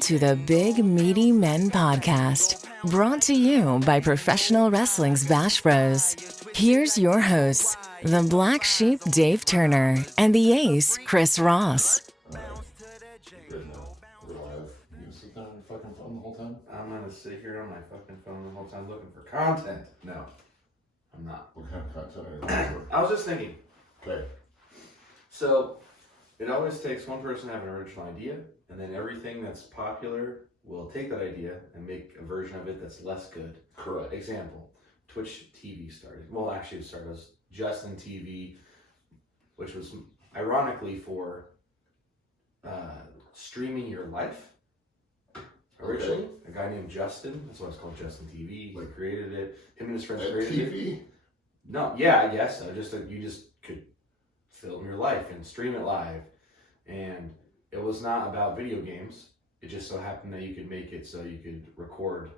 to the Big Meaty Men Podcast, brought to you by Professional Wrestling's Bash Bros. Here's your hosts, the Black Sheep Dave Turner and the Ace Chris Ross. I'm gonna sit here on my fucking phone the whole time looking for content. No, I'm not. What kind of content are you looking for? I was just thinking. Okay. So, it always takes one person to have an original idea, and then everything that's popular will take that idea and make a version of it that's less good. Correct. Example, Twitch TV started. Well, actually it started as Justin TV, which was ironically for streaming your life. Originally, a guy named Justin, that's why it's called Justin TV. He created it. Him and his friends created TV? it. No, yeah, I guess so. You just could film your life and stream it live. And it was not about video games. It just so happened that you could make it so you could record.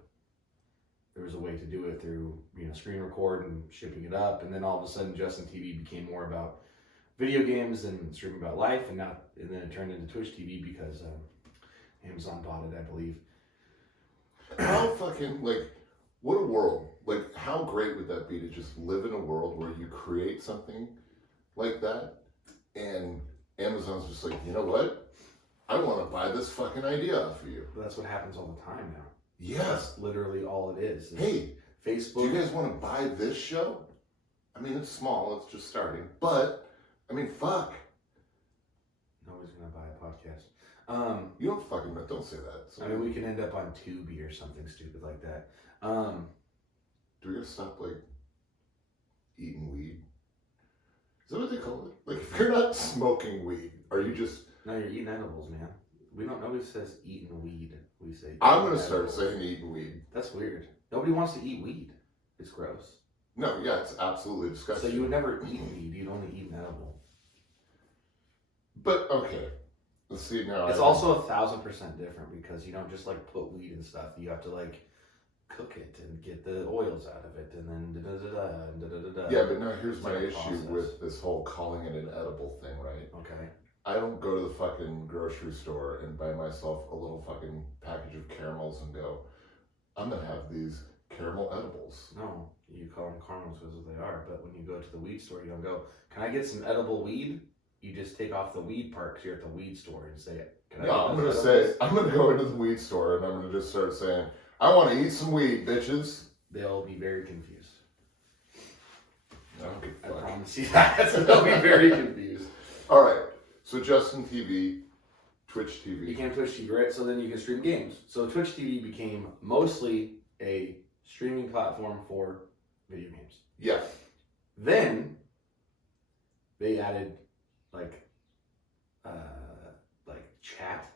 There was a way to do it through, screen record and shipping it up. And then all of a sudden, Justin TV became more about video games and streaming about life. And then it turned into Twitch TV because Amazon bought it, I believe. How fucking, what a world. How great would that be to just live in a world where you create something like that and Amazon's just like, you know what? I want to buy this fucking idea off of you. But that's what happens all the time now. Yes. That's literally all it is. Hey, Facebook. Do you guys want to buy this show? I mean, it's small. It's just starting. But, fuck. Nobody's going to buy a podcast. You don't fucking don't say that. So we can end up on Tubi or something stupid like that. Do we gotta stop eating weed? Is that what they call it? If you're not smoking weed, are you just? No, you're eating edibles, man. Nobody says eating weed. We say. I'm gonna start saying eating weed. That's weird. Nobody wants to eat weed. It's gross. No, yeah, it's absolutely disgusting. So you would never eat weed. You'd only eat an edible. But okay. Let's see now. It's also 1,000% different because you don't just put weed and stuff. You have to cook it and get the oils out of it and then da-da-da-da. Yeah, but now here's my issue with this whole calling it an edible thing, right? Okay. I don't go to the fucking grocery store and buy myself a little fucking package of caramels and go, I'm gonna have these caramel edibles. No, you call them caramels because they are, but when you go to the weed store, you don't go, can I get some edible weed? You just take off the weed part because you're at the weed store and say, I'm gonna go into the weed store and I'm gonna just start saying, I want to eat some weed, bitches. They'll be very confused. I promise you that. They'll be very confused. All right. So Justin TV, Twitch TV. Became Twitch TV, right? So then you can stream games. So Twitch TV became mostly a streaming platform for video games. Yeah. Then they added chat.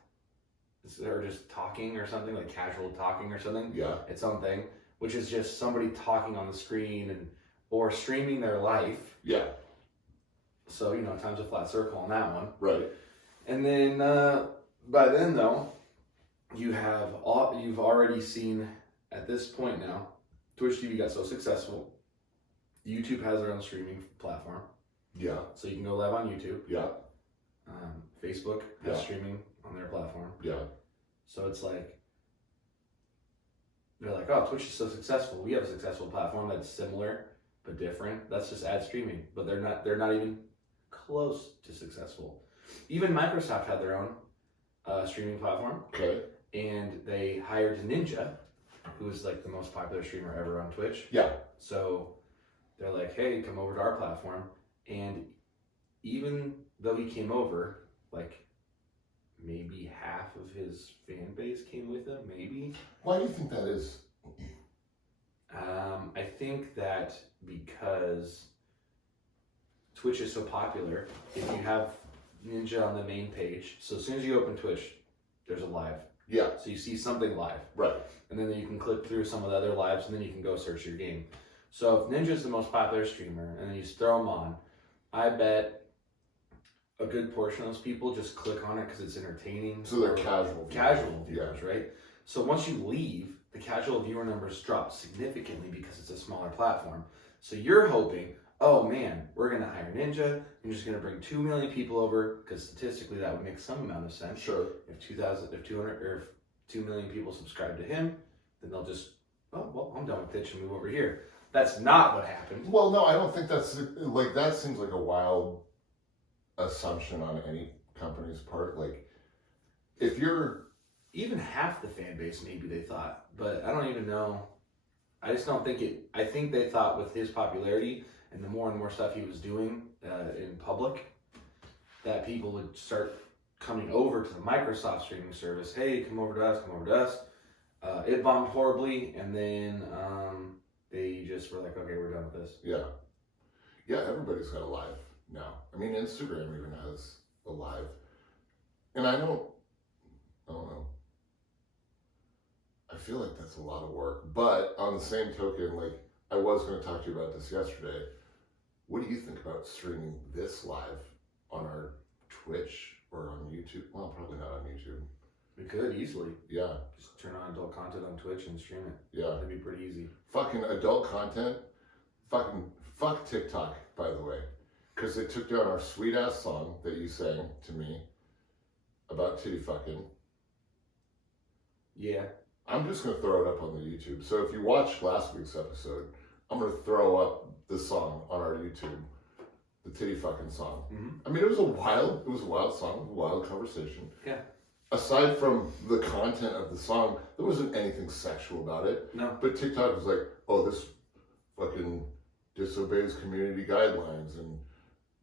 Or just talking or something, casual talking or something. Yeah. Its own thing, which is just somebody talking on the screen or streaming their life. Yeah. So, times a flat circle on that one. Right. And then, by then though, you've already seen at this point now, Twitch TV got so successful, YouTube has their own streaming platform. Yeah. So you can go live on YouTube. Yeah. Facebook has streaming on their platform. Yeah. So it's they're like, oh, Twitch is so successful. We have a successful platform that's similar but different. Let's just add streaming. But they're not even close to successful. Even Microsoft had their own streaming platform. Okay. And they hired Ninja, who is the most popular streamer ever on Twitch. Yeah. So they're like, hey, come over to our platform. And even though he came over, maybe half of his fan base came with him, maybe. Why do you think that is? I think that because Twitch is so popular, if you have Ninja on the main page, so as soon as you open Twitch, there's a live. Yeah. So you see something live. Right. And then you can click through some of the other lives, and then you can go search your game. So if Ninja's the most popular streamer, and then you just throw him on, I bet a good portion of those people just click on it because it's entertaining. So they're casual viewers, right? So once you leave, the casual viewer numbers drop significantly because it's a smaller platform. So you're hoping, oh man, we're going to hire Ninja. I'm just going to bring 2 million people over because statistically that would make some amount of sense. Sure. If 200 or 2 million people subscribe to him, then they'll just, oh, well, I'm done with Twitch and move over here. That's not what happened. Well, no, I don't think that's, like, that seems like a wild assumption on any company's part. Like, if you're... Even half the fan base, maybe they thought, but I don't even know. I just don't think it, I think they thought with his popularity and the more and more stuff he was doing in public, that people would start coming over to the Microsoft streaming service. Hey, come over to us, come over to us. It bombed horribly, and then they just were like, okay, we're done with this. Yeah. Yeah, everybody's got a live now. I mean, Instagram even has a live. And I don't know. I feel like that's a lot of work. But on the same token, like, I was going to talk to you about this yesterday. What do you think about streaming this live on our Twitch or on YouTube? Well, probably not on YouTube. We could easily. Yeah. Just turn on adult content on Twitch and stream it. Yeah. That'd be pretty easy. Fucking adult content. Fuck TikTok, by the way. Because they took down our sweet-ass song that you sang to me about titty fucking. Yeah. I'm just going to throw it up on the YouTube. So if you watched last week's episode, I'm going to throw up the song on our YouTube. The titty fucking song. Mm-hmm. I mean, it was a wild song, a wild conversation. Yeah. Aside from the content of the song, there wasn't anything sexual about it. No. But TikTok was like, oh, this fucking disobeys community guidelines and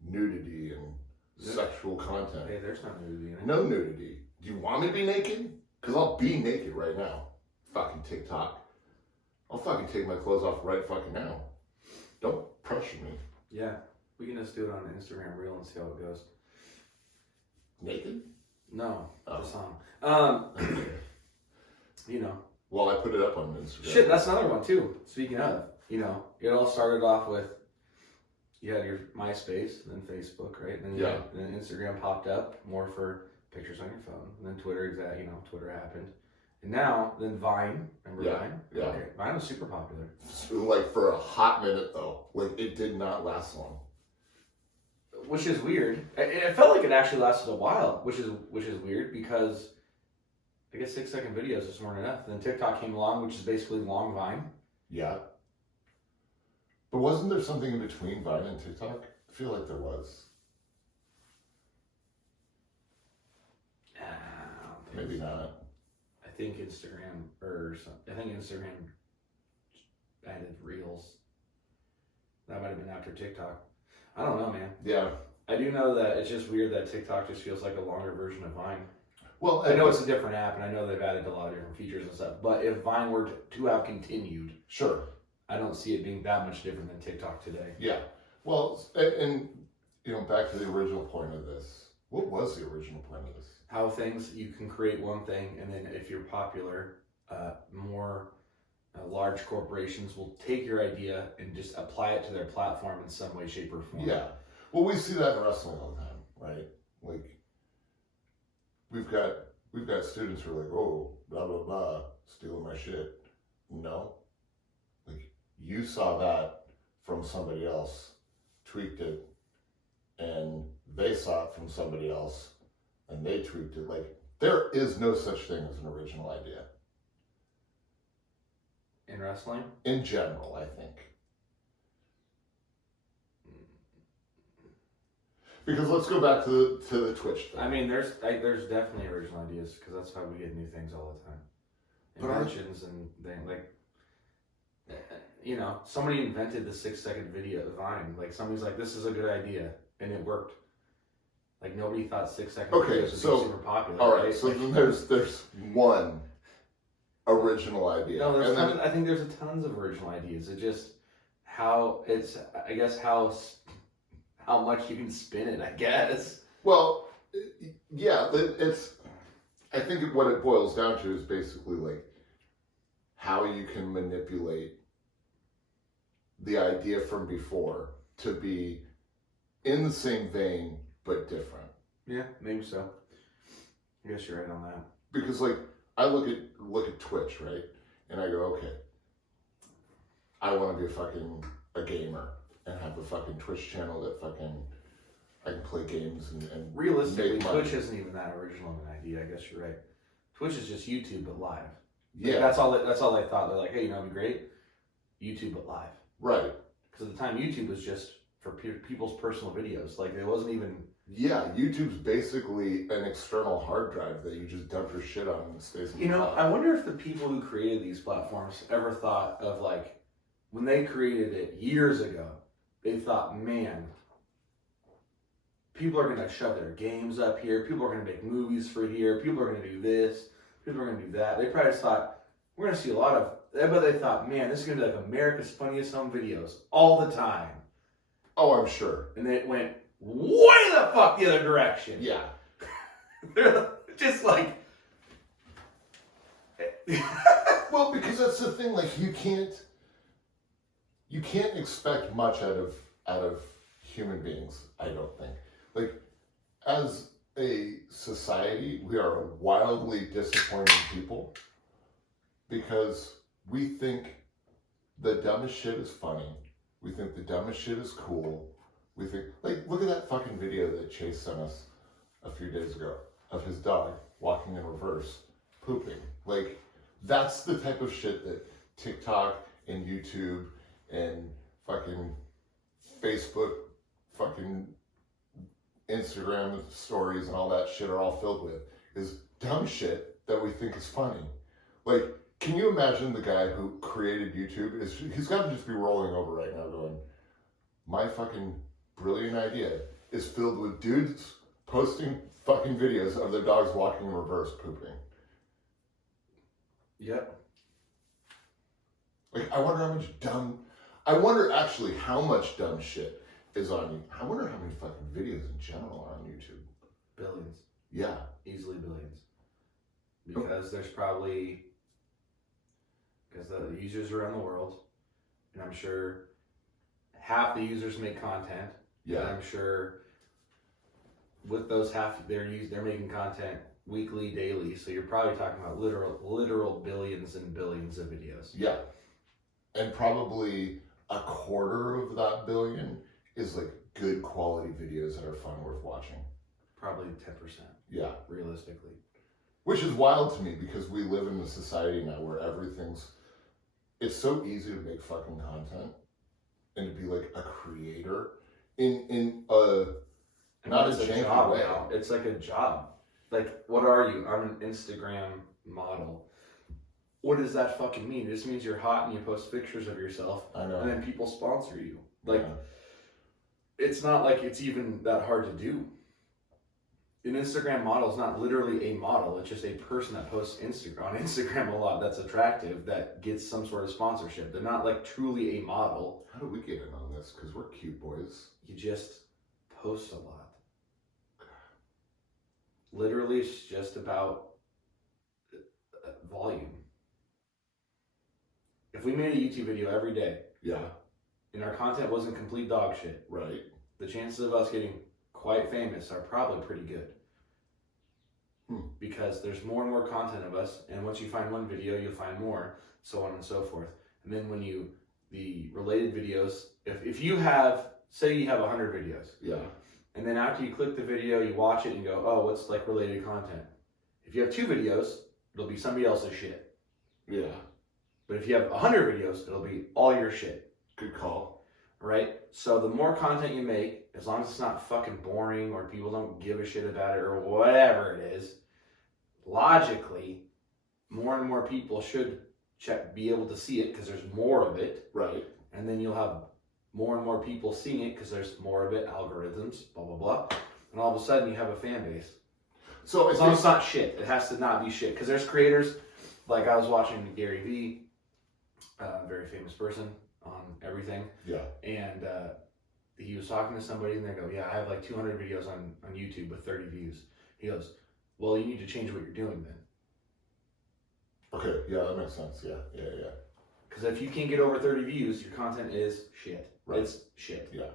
nudity and sexual content. Hey, there's no nudity in it. No nudity. Do you want me to be naked? Because I'll be naked right now. Fucking TikTok. I'll fucking take my clothes off right fucking now. Don't pressure me. Yeah. We can just do it on Instagram Reel and see how it goes. Naked? No. Oh. The song. You know. Well, I put it up on Instagram. Shit, that's another one too. Speaking of, you know, it all started off with you had your MySpace, then Facebook, right? And then Instagram popped up more for pictures on your phone. And then Twitter, Twitter happened. And now, then Vine. Remember Vine? Yeah. Okay. Vine was super popular. Like for a hot minute though. Like it did not last long. Which is weird. It felt like it actually lasted a while, which is weird because I guess 6-second videos just weren't enough. Then TikTok came along, which is basically long Vine. Yeah. But wasn't there something in between Vine and TikTok? I feel like there was. Maybe not. I think Instagram added Reels. That might have been after TikTok. I don't know, man. Yeah. I do know that it's just weird that TikTok just feels like a longer version of Vine. Well, I know it's a different app, and I know they've added a lot of different features and stuff. But if Vine were to have continued, sure, I don't see it being that much different than TikTok today. Yeah. Well, and back to the original point of this. What was the original point of this? How you can create one thing, and then if you're popular, more large corporations will take your idea and just apply it to their platform in some way, shape, or form. Yeah. Well, we see that in wrestling all the time, right? Like, we've got students who are like, oh, blah, blah, blah, stealing my shit. No. Like, you saw that from somebody else, tweaked it, and they saw it from somebody else, and they tweaked it. Like, there is no such thing as an original idea. In wrestling? In general, I think. Because let's go back to the Twitch thing. I mean, there's definitely original ideas because that's how we get new things all the time. Inventions and things like, somebody invented the 6-second video Vine. Like somebody's like, this is a good idea, and it worked. Like nobody thought 6-second videos would be super popular. All right, right? so then there's one original idea. No, I think there's tons of original ideas. It just how much you can spin it, I guess. Well, yeah, I think what it boils down to is basically like how you can manipulate the idea from before to be in the same vein but different. Yeah, maybe so. I guess you're right on that. Because like I look at Twitch, right? And I go, okay, I want to be a gamer and have a fucking Twitch channel that I can play games and realistically, make money. Twitch isn't even that original of an idea. I guess you're right. Twitch is just YouTube but live. Yeah. That's all they thought. They're like, hey, you know, it'd be great, YouTube but live. Right. Because at the time, YouTube was just for people's personal videos. Like, it wasn't even. Yeah, YouTube's basically an external hard drive that you just dump your shit on and it stays in the cloud. I wonder if the people who created these platforms ever thought of, like, when they created it years ago, they thought, man, people are going to shove their games up here. People are going to make movies for here. People are going to do this. People are going to do that. They probably just thought, we're going to see a lot of. But they thought, man, this is going to be like America's Funniest Home Videos all the time. Oh, I'm sure. And then it went way the fuck the other direction. Yeah. They're just like. Well, because that's the thing. Like, you can't expect much out of human beings. I don't think. Like, as a society, we are a wildly disappointing people because we think the dumbest shit is funny. We think the dumbest shit is cool. We think, like, look at that fucking video that Chase sent us a few days ago of his dog walking in reverse, pooping. Like, that's the type of shit that TikTok and YouTube and fucking Facebook, fucking Instagram stories and all that shit are all filled with, is dumb shit that we think is funny. Like, can you imagine the guy who created YouTube? He's got to just be rolling over right now going, my fucking brilliant idea is filled with dudes posting fucking videos of their dogs walking in reverse pooping. Yep. Like, I wonder actually how much dumb shit is on you. I wonder how many fucking videos in general are on YouTube. Billions. Yeah. Easily billions. Because there's probably, because the users around the world, and I'm sure half the users make content. Yeah. And I'm sure with those half, they're making content weekly, daily. So you're probably talking about literal billions and billions of videos. Yeah. And probably a quarter of that billion is like good quality videos that are fun, worth watching. Probably 10%. Yeah. Realistically. Which is wild to me because we live in a society now where it's so easy to make fucking content and to be like a creator not it's a a janky job way. now. It's like a job. Like, what are you? I'm an Instagram model. What does that fucking mean? It just means you're hot and you post pictures of yourself. I know. And then people sponsor you. Like, Yeah. It's not like it's even that hard to do. An Instagram model is not literally a model. It's just a person that posts on Instagram a lot that's attractive that gets some sort of sponsorship. They're not like truly a model. How do we get in on this? Because we're cute boys. You just post a lot. Literally, it's just about volume. If we made a YouTube video every day, Yeah. and our content wasn't complete dog shit, Right. the chances of us getting quite famous are probably pretty good. Because there's more and more content of us, and once you find one video, you'll find more, so on and so forth. And then when the related videos, if you have, say you have 100 videos, Yeah. and then after you click the video, you watch it and you go, oh, what's like related content? If you have 2 videos, it'll be somebody else's shit. Yeah. But if you have 100 videos, it'll be all your shit. Good call. Right? So the more content you make, as long as it's not fucking boring or people don't give a shit about it or whatever it is, logically, more and more people should be able to see it because there's more of it. Right. And then you'll have more and more people seeing it because there's more of it, algorithms, blah, blah, blah. And all of a sudden you have a fan base. So as long as it's not shit, it has to not be shit. Because there's creators, like I was watching Gary Vee, a very famous person on everything. Yeah. And he was talking to somebody and they go, yeah, I have like 200 videos on YouTube with 30 views. He goes, well, you need to change what you're doing then. Okay, yeah, that makes sense. Yeah. Because if you can't get over 30 views, your content is shit. Right. It's shit. Yeah.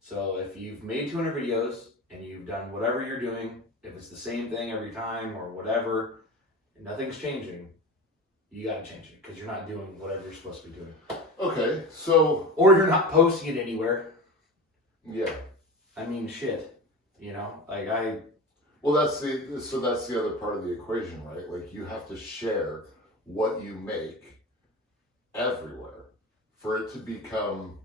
So if you've made 200 videos and you've done whatever you're doing, if it's the same thing every time or whatever, and nothing's changing, you got to change it because you're not doing whatever you're supposed to be doing. Okay, so... Or you're not posting it anywhere. Yeah. I mean, shit. You know? Like, Well, that's the other part of the equation, right? Like, you have to share what you make everywhere for it to become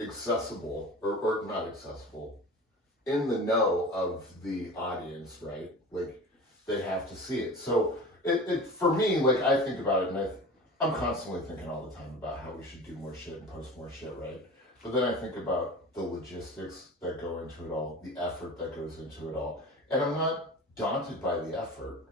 accessible, or not accessible, in the know of the audience, right? Like, they have to see it. So it for me, like, I think about it, and I'm constantly thinking all the time about how we should do more shit and post more shit, right? But then I think about the logistics that go into it all, the effort that goes into it all. And I'm not daunted by the effort,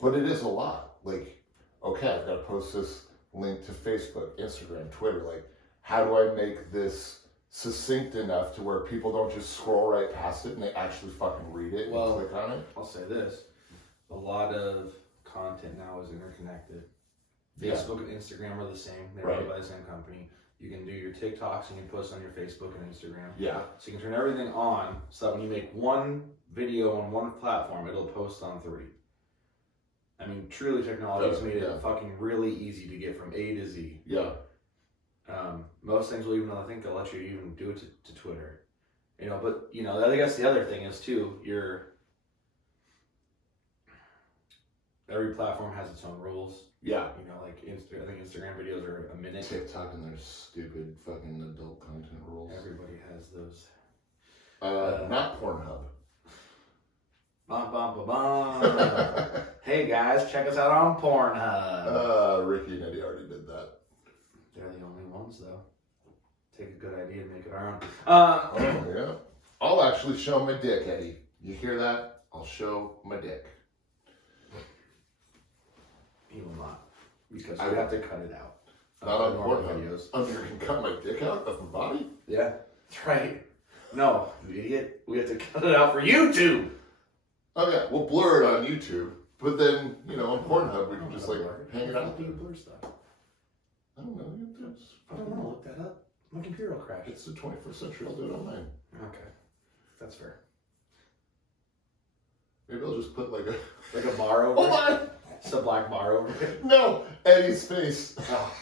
but it is a lot. Like, okay, I've got to post this link to Facebook, Instagram, Twitter. Like, how do I make this succinct enough to where people don't just scroll right past it and they actually fucking read it and click on it? I'll say this. A lot of content now is interconnected. Facebook and Instagram are the same. They're run by the same company. You can do your TikToks and you can post on your Facebook and Instagram. Yeah. So you can turn everything on so that when you make one video on one platform, it'll post on 3. I mean, truly, technology has made it fucking really easy to get from A to Z. Yeah. Most things will even, I think, they'll let you even do it to Twitter. You know, but, you know, I guess the other thing is, too, every platform has its own rules. Yeah. You know, like, I think Instagram videos are a minute. TikTok and their stupid fucking adult content rules. Everybody has those. Not Pornhub. Bum, bum, bum, bum. Hey, guys, check us out on Pornhub. Ricky and Eddie already did that. They're the only ones, though. Take a good idea and make it our own. Oh, yeah. I'll actually show my dick, Eddie. You hear that? I'll show my dick. He will not. Because we have to cut it out. Not on Pornhub videos. Oh, you can cut my dick out of my body? Yeah, that's right. No, you idiot. We have to cut it out for YouTube. Oh, yeah. We'll blur it on YouTube. But then, you know, on Pornhub, we can just, like, hang it out there. Blur stuff. I don't know. I don't know. Look that up. My computer will crash. It's the 21st century. I'll do it on mine. Okay. That's fair. Maybe I'll just put, like a bar over it. Hold on! Just a black bar over it. No! Eddie's face. Oh.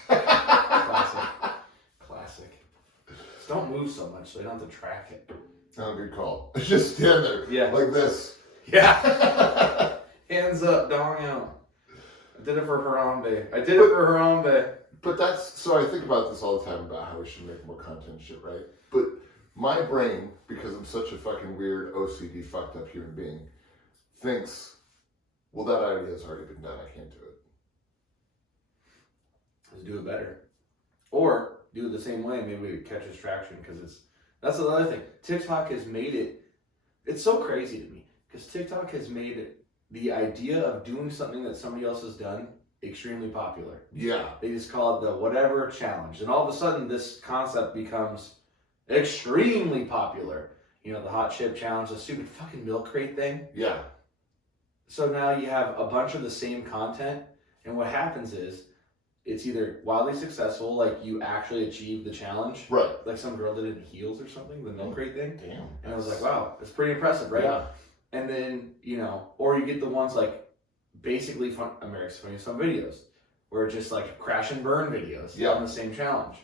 Classic. Just don't move so much so you don't have to track it. Oh, good call. Just stand there. Yeah. Like this. Yeah. Hands up, dong out. I did it for Harambe. But that's, so I think about this all the time about how we should make more content and shit, right? But my brain, because I'm such a fucking weird, OCD, fucked up human being, thinks, well, that idea has already been done. I can't do it. Let's do it better. Or do it the same way. Maybe it catches traction because that's another thing. TikTok has made it, it's so crazy to me because TikTok has made it, the idea of doing something that somebody else has done extremely popular. Yeah. They just call it the whatever challenge. And all of a sudden this concept becomes extremely popular. You know, the hot chip challenge, the stupid fucking milk crate thing. Yeah. So now you have a bunch of the same content, and what happens is it's either wildly successful, like you actually achieve the challenge. Right. Like some girl did it in heels or something, the milk crate thing. Damn. And I was like, wow, it's pretty impressive, right? Yeah. And then, you know, or you get the ones like basically America's Funniest Home Videos, where it's just like crash and burn videos on the same challenge.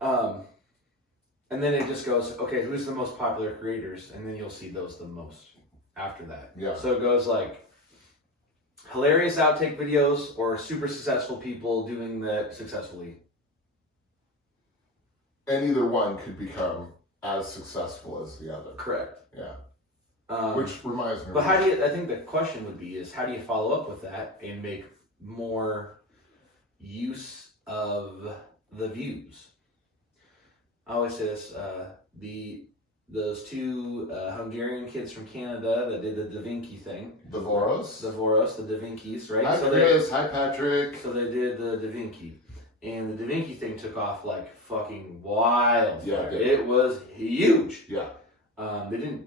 And then it just goes, okay, who's the most popular creators? And then you'll see those the most after that. Yeah. So it goes like hilarious outtake videos or super successful people doing that successfully. And either one could become as successful as the other. Correct. Yeah. Which reminds me. But how do you, I think the question would be is how do you follow up with that and make more use of the views? I always say this, those two Hungarian kids from Canada that did the Da Vinci thing. The Voros, the Da Vinci's, right? Hi Chris, hi Patrick. So they did the Da Vinci. And the Da Vinci thing took off like fucking wild. Yeah, it was huge. Yeah. They didn't,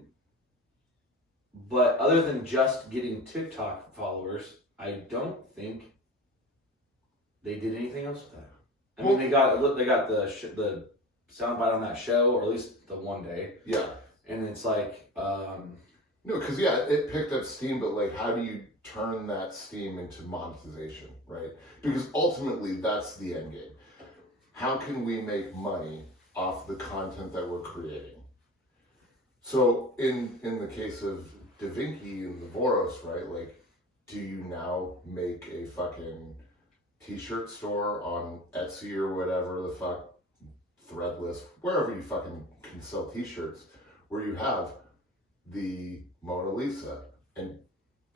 but other than just getting TikTok followers, I don't think they did anything else with that. I mean, they got the soundbite on that show, or at least the one day. Yeah. And it's like, no, because it picked up steam, but like, how do you turn that steam into monetization, right? Because ultimately, that's the end game. How can we make money off the content that we're creating? So in the case of DaVinci and the Voros, right? Like, do you now make a fucking t-shirt store on Etsy or whatever the fuck, Threadless, wherever you fucking can sell t-shirts, where you have the Mona Lisa and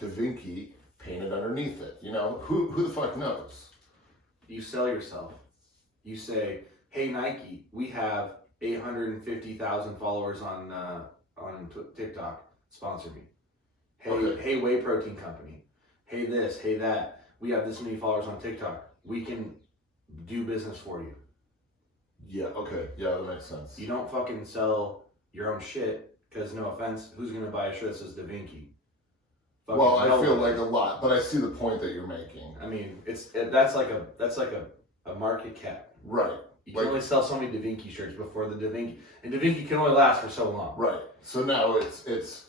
DaVinci painted underneath it? You know, who the fuck knows? You sell yourself. You say, hey Nike, we have 850,000 followers on TikTok. Sponsor me. Hey whey protein company. Hey this, hey that. We have this many followers on TikTok. We can do business for you. Yeah, okay. Yeah, that makes sense. You don't fucking sell your own shit, because no offense, who's gonna buy a shirt that says DaVinci? Well, I feel like a lot, but I see the point that you're making. I mean, that's like a market cap. Right. You can only sell so many DaVinci shirts before the DaVinci, and DaVinci can only last for so long. Right. So now it's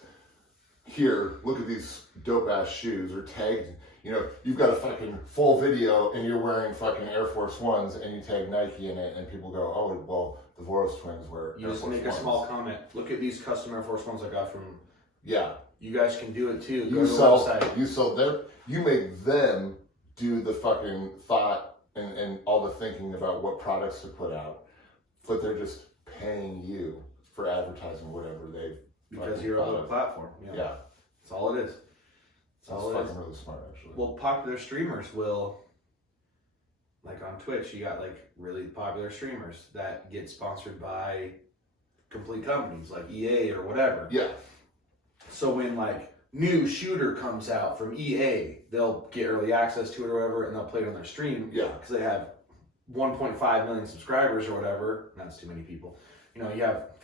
here, look at these dope ass shoes, or tagged, you know, you've got a fucking full video and you're wearing fucking Air Force Ones and you tag Nike in it and people go, oh, well, the Voros twins wear You Air just Force make Ones. a small comment. Look at these custom Air Force Ones I got from. Yeah. You guys can do it too. You sell them, you make them do the fucking thought and all the thinking about what products to put out, but they're just paying you for advertising whatever they've. Because you're a little platform. You know? Yeah. That's all it is. That's fucking really smart, actually. Well, popular streamers will, like on Twitch, you got like really popular streamers that get sponsored by complete companies like EA or whatever. Yeah. So when like new shooter comes out from EA, they'll get early access to it or whatever, and they'll play it on their stream. Yeah. Because they have 1.5 million subscribers or whatever. That's too many people. You know, you have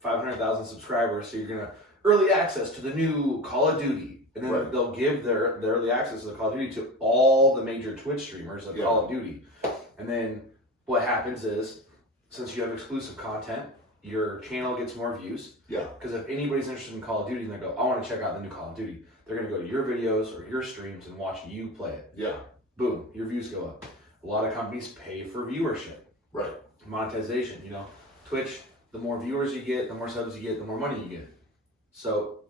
500,000 subscribers, so you're gonna early access to the new Call of Duty. And then they'll give their early access to the Call of Duty to all the major Twitch streamers of Call of Duty. And then what happens is, since you have exclusive content, your channel gets more views. Yeah. Because if anybody's interested in Call of Duty and they go, I want to check out the new Call of Duty, they're going to go to your videos or your streams and watch you play it. Yeah. Boom, your views go up. A lot of companies pay for viewership. Right. Monetization, you know. Twitch, the more viewers you get, the more subs you get, the more money you get. So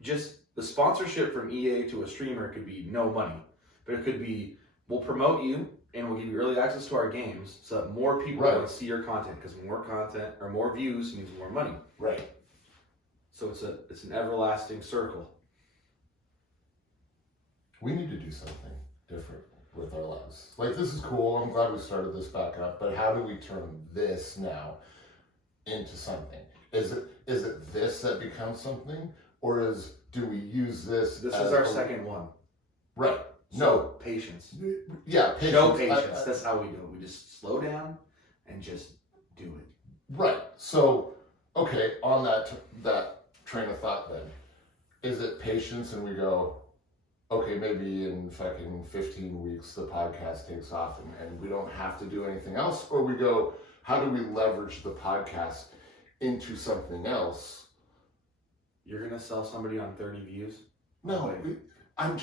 just the sponsorship from EA to a streamer could be no money, but it could be, we'll promote you and we'll give you early access to our games so that more people want to see your content, because more content or more views means more money. Right. So it's an everlasting circle. We need to do something different with our lives. Like, this is cool. I'm glad we started this back up, but how do we turn this now into something? Is it this that becomes something, or do we use this? This is our second one. Right. So, no. Patience. Yeah, patience. Show patience. That's how we do it. We just slow down and just do it. Right. So, okay, on that train of thought then, is it patience and we go, okay, maybe in fucking 15 weeks the podcast takes off and we don't have to do anything else? Or we go, how do we leverage the podcast into something else? You're going to sell somebody on 30 views? No, I'm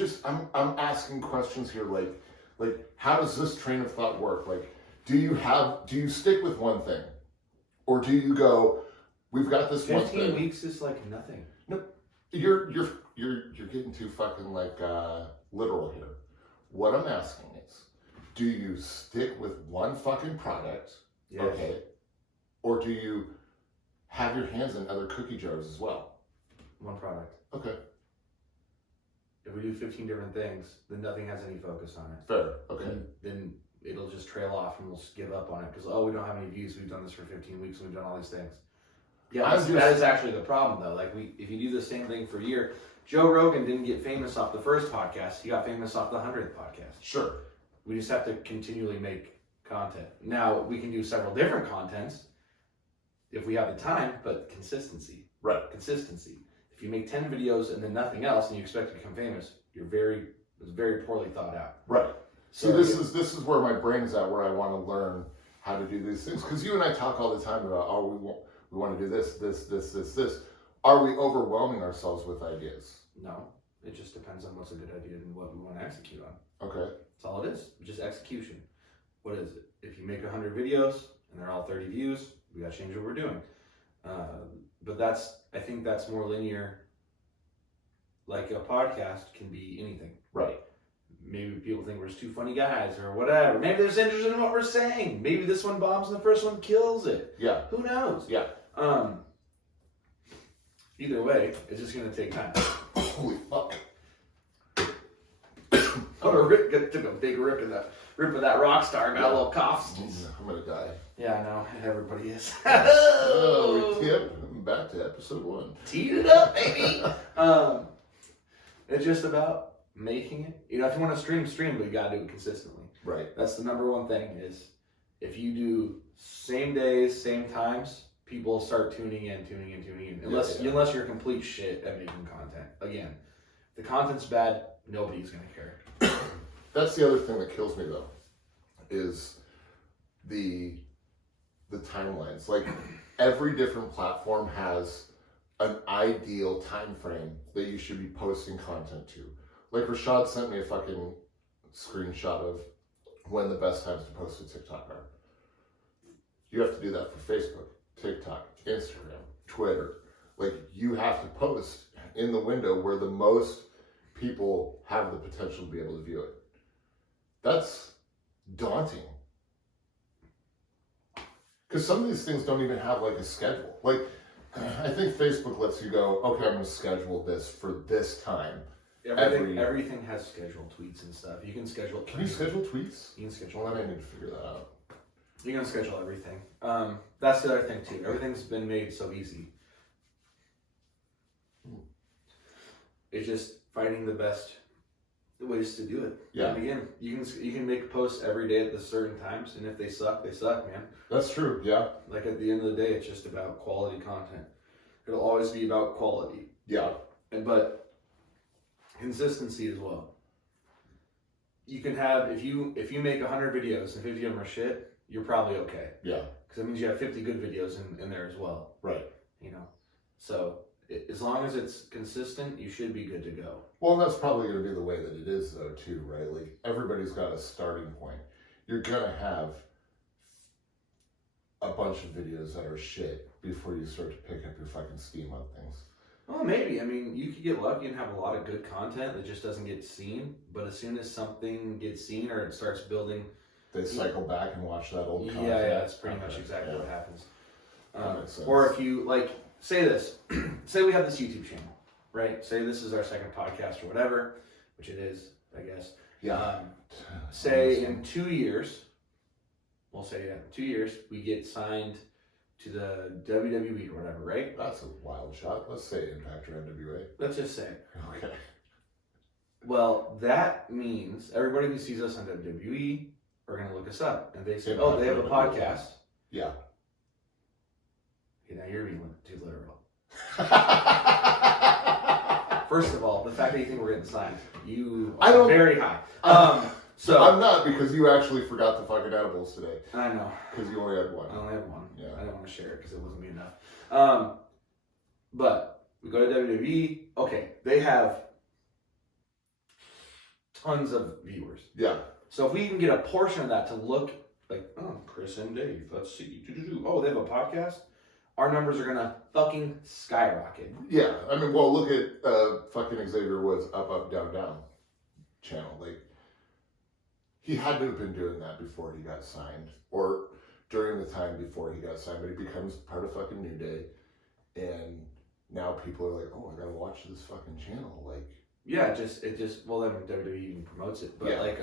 asking questions here, like how does this train of thought work? Like, do you stick with one thing, or do you go, we've got this 15 one thing? 15 weeks is like nothing. No, you're getting too fucking like literal here. What I'm asking is, do you stick with one fucking product? Yes. Okay, or do you have your hands in other cookie jars as well? One product. Okay. If we do 15 different things, then nothing has any focus on it. Fair. Okay. Then it'll just trail off and we'll just give up on it because, we don't have any views. We've done this for 15 weeks and we've done all these things. Yeah, that is actually the problem though. Like if you do the same thing for a year, Joe Rogan didn't get famous off the first podcast. He got famous off the 100th podcast. Sure. We just have to continually make content. Now we can do several different contents if we have the time, but consistency. Right. Consistency. If you make 10 videos and then nothing else and you expect to become famous, it's very poorly thought out. Right. So see, this is where my brain's at, where I want to learn how to do these things. Because you and I talk all the time about, we want to do this. Are we overwhelming ourselves with ideas? No. It just depends on what's a good idea and what we want to execute on. Okay. That's all it is. Just execution. What is it? If you make 100 videos and they're all 30 views, we got to change what we're doing. But I think that's more linear. Like a podcast can be anything. Right. Maybe people think we're just two funny guys or whatever. Maybe they're just interested in what we're saying. Maybe this one bombs and the first one kills it. Yeah. Who knows? Yeah. Either way, it's just going to take time. Holy fuck. Took a big rip of that rock star. Got a little cough. I'm going to die. Yeah, I know. Everybody is. Back to episode 1. Teed it up, baby. It's just about making it. You know, if you want to stream, but you got to do it consistently. Right. That's the number one thing is if you do same days, same times, people start tuning in. Unless you're complete shit at making content. Again, if the content's bad, nobody's going to care. That's the other thing that kills me though, is the timelines. Like every different platform has an ideal time frame that you should be posting content to. Like Rashad sent me a fucking screenshot of when the best times to post to TikTok are. You have to do that for Facebook, TikTok, Instagram, Twitter. Like you have to post in the window where the most people have the potential to be able to view it. That's daunting. Because some of these things don't even have like a schedule. Like I think Facebook lets you go, okay, I'm going to schedule this for this time. Everything has scheduled tweets and stuff. You can schedule. Can you schedule tweets? You can schedule. Well, I need to figure that out. You can schedule everything. That's the other thing too. Everything's been made so easy. It's just finding the best ways to do it. Yeah. And again, you can make posts every day at the certain times, and if they suck, man. That's true. Yeah. Like at the end of the day, it's just about quality content. It'll always be about quality. Yeah. But consistency as well. You can have if you make 100 videos and 50 of them are shit, you're probably okay. Yeah. Because that means you have 50 good videos in there as well. Right. You know, so as long as it's consistent, you should be good to go. Well, and that's probably going to be the way that it is, though, too, right? Like, everybody's got a starting point. You're going to have a bunch of videos that are shit before you start to pick up your fucking steam on things. Well, maybe. I mean, you could get lucky and have a lot of good content that just doesn't get seen. But as soon as something gets seen or it starts building... They cycle back and watch that old content. Yeah, that's pretty much exactly what happens. That makes sense. Or if you, like, say this. Say we have this YouTube channel, right? Say this is our second podcast or whatever, which it is, I guess. Yeah. Say in 2 years, we'll say, in 2 years, we get signed to the WWE or whatever, right? That's a wild shot. Let's say Impact or NWA. Let's just say. Okay. Well, that means everybody who sees us on WWE are going to look us up. And they say, Impact, oh, they have a podcast. Yeah. Okay, now you're being too literal. First of all, the fact that you think we're getting signed, you are very high. So I'm not, because you actually forgot the fucking edibles today. I know. Because you only had one. I only had one. Yeah. I didn't want to share it because it wasn't me enough. But we go to WWE. Okay, they have tons of viewers. Yeah. So if we can get a portion of that to look like, oh, Chris and Dave, let's see. Oh, they have a podcast? Our numbers are going to fucking skyrocket. Yeah. I mean, well, look at fucking Xavier Woods' Up, Up, Down, Down channel. Like, he had to have been doing that before he got signed, or during the time before he got signed, but he becomes part of fucking New Day, and now people are like, oh, I gotta watch this fucking channel. Like, yeah, it just well, then WWE even promotes it, but yeah. like,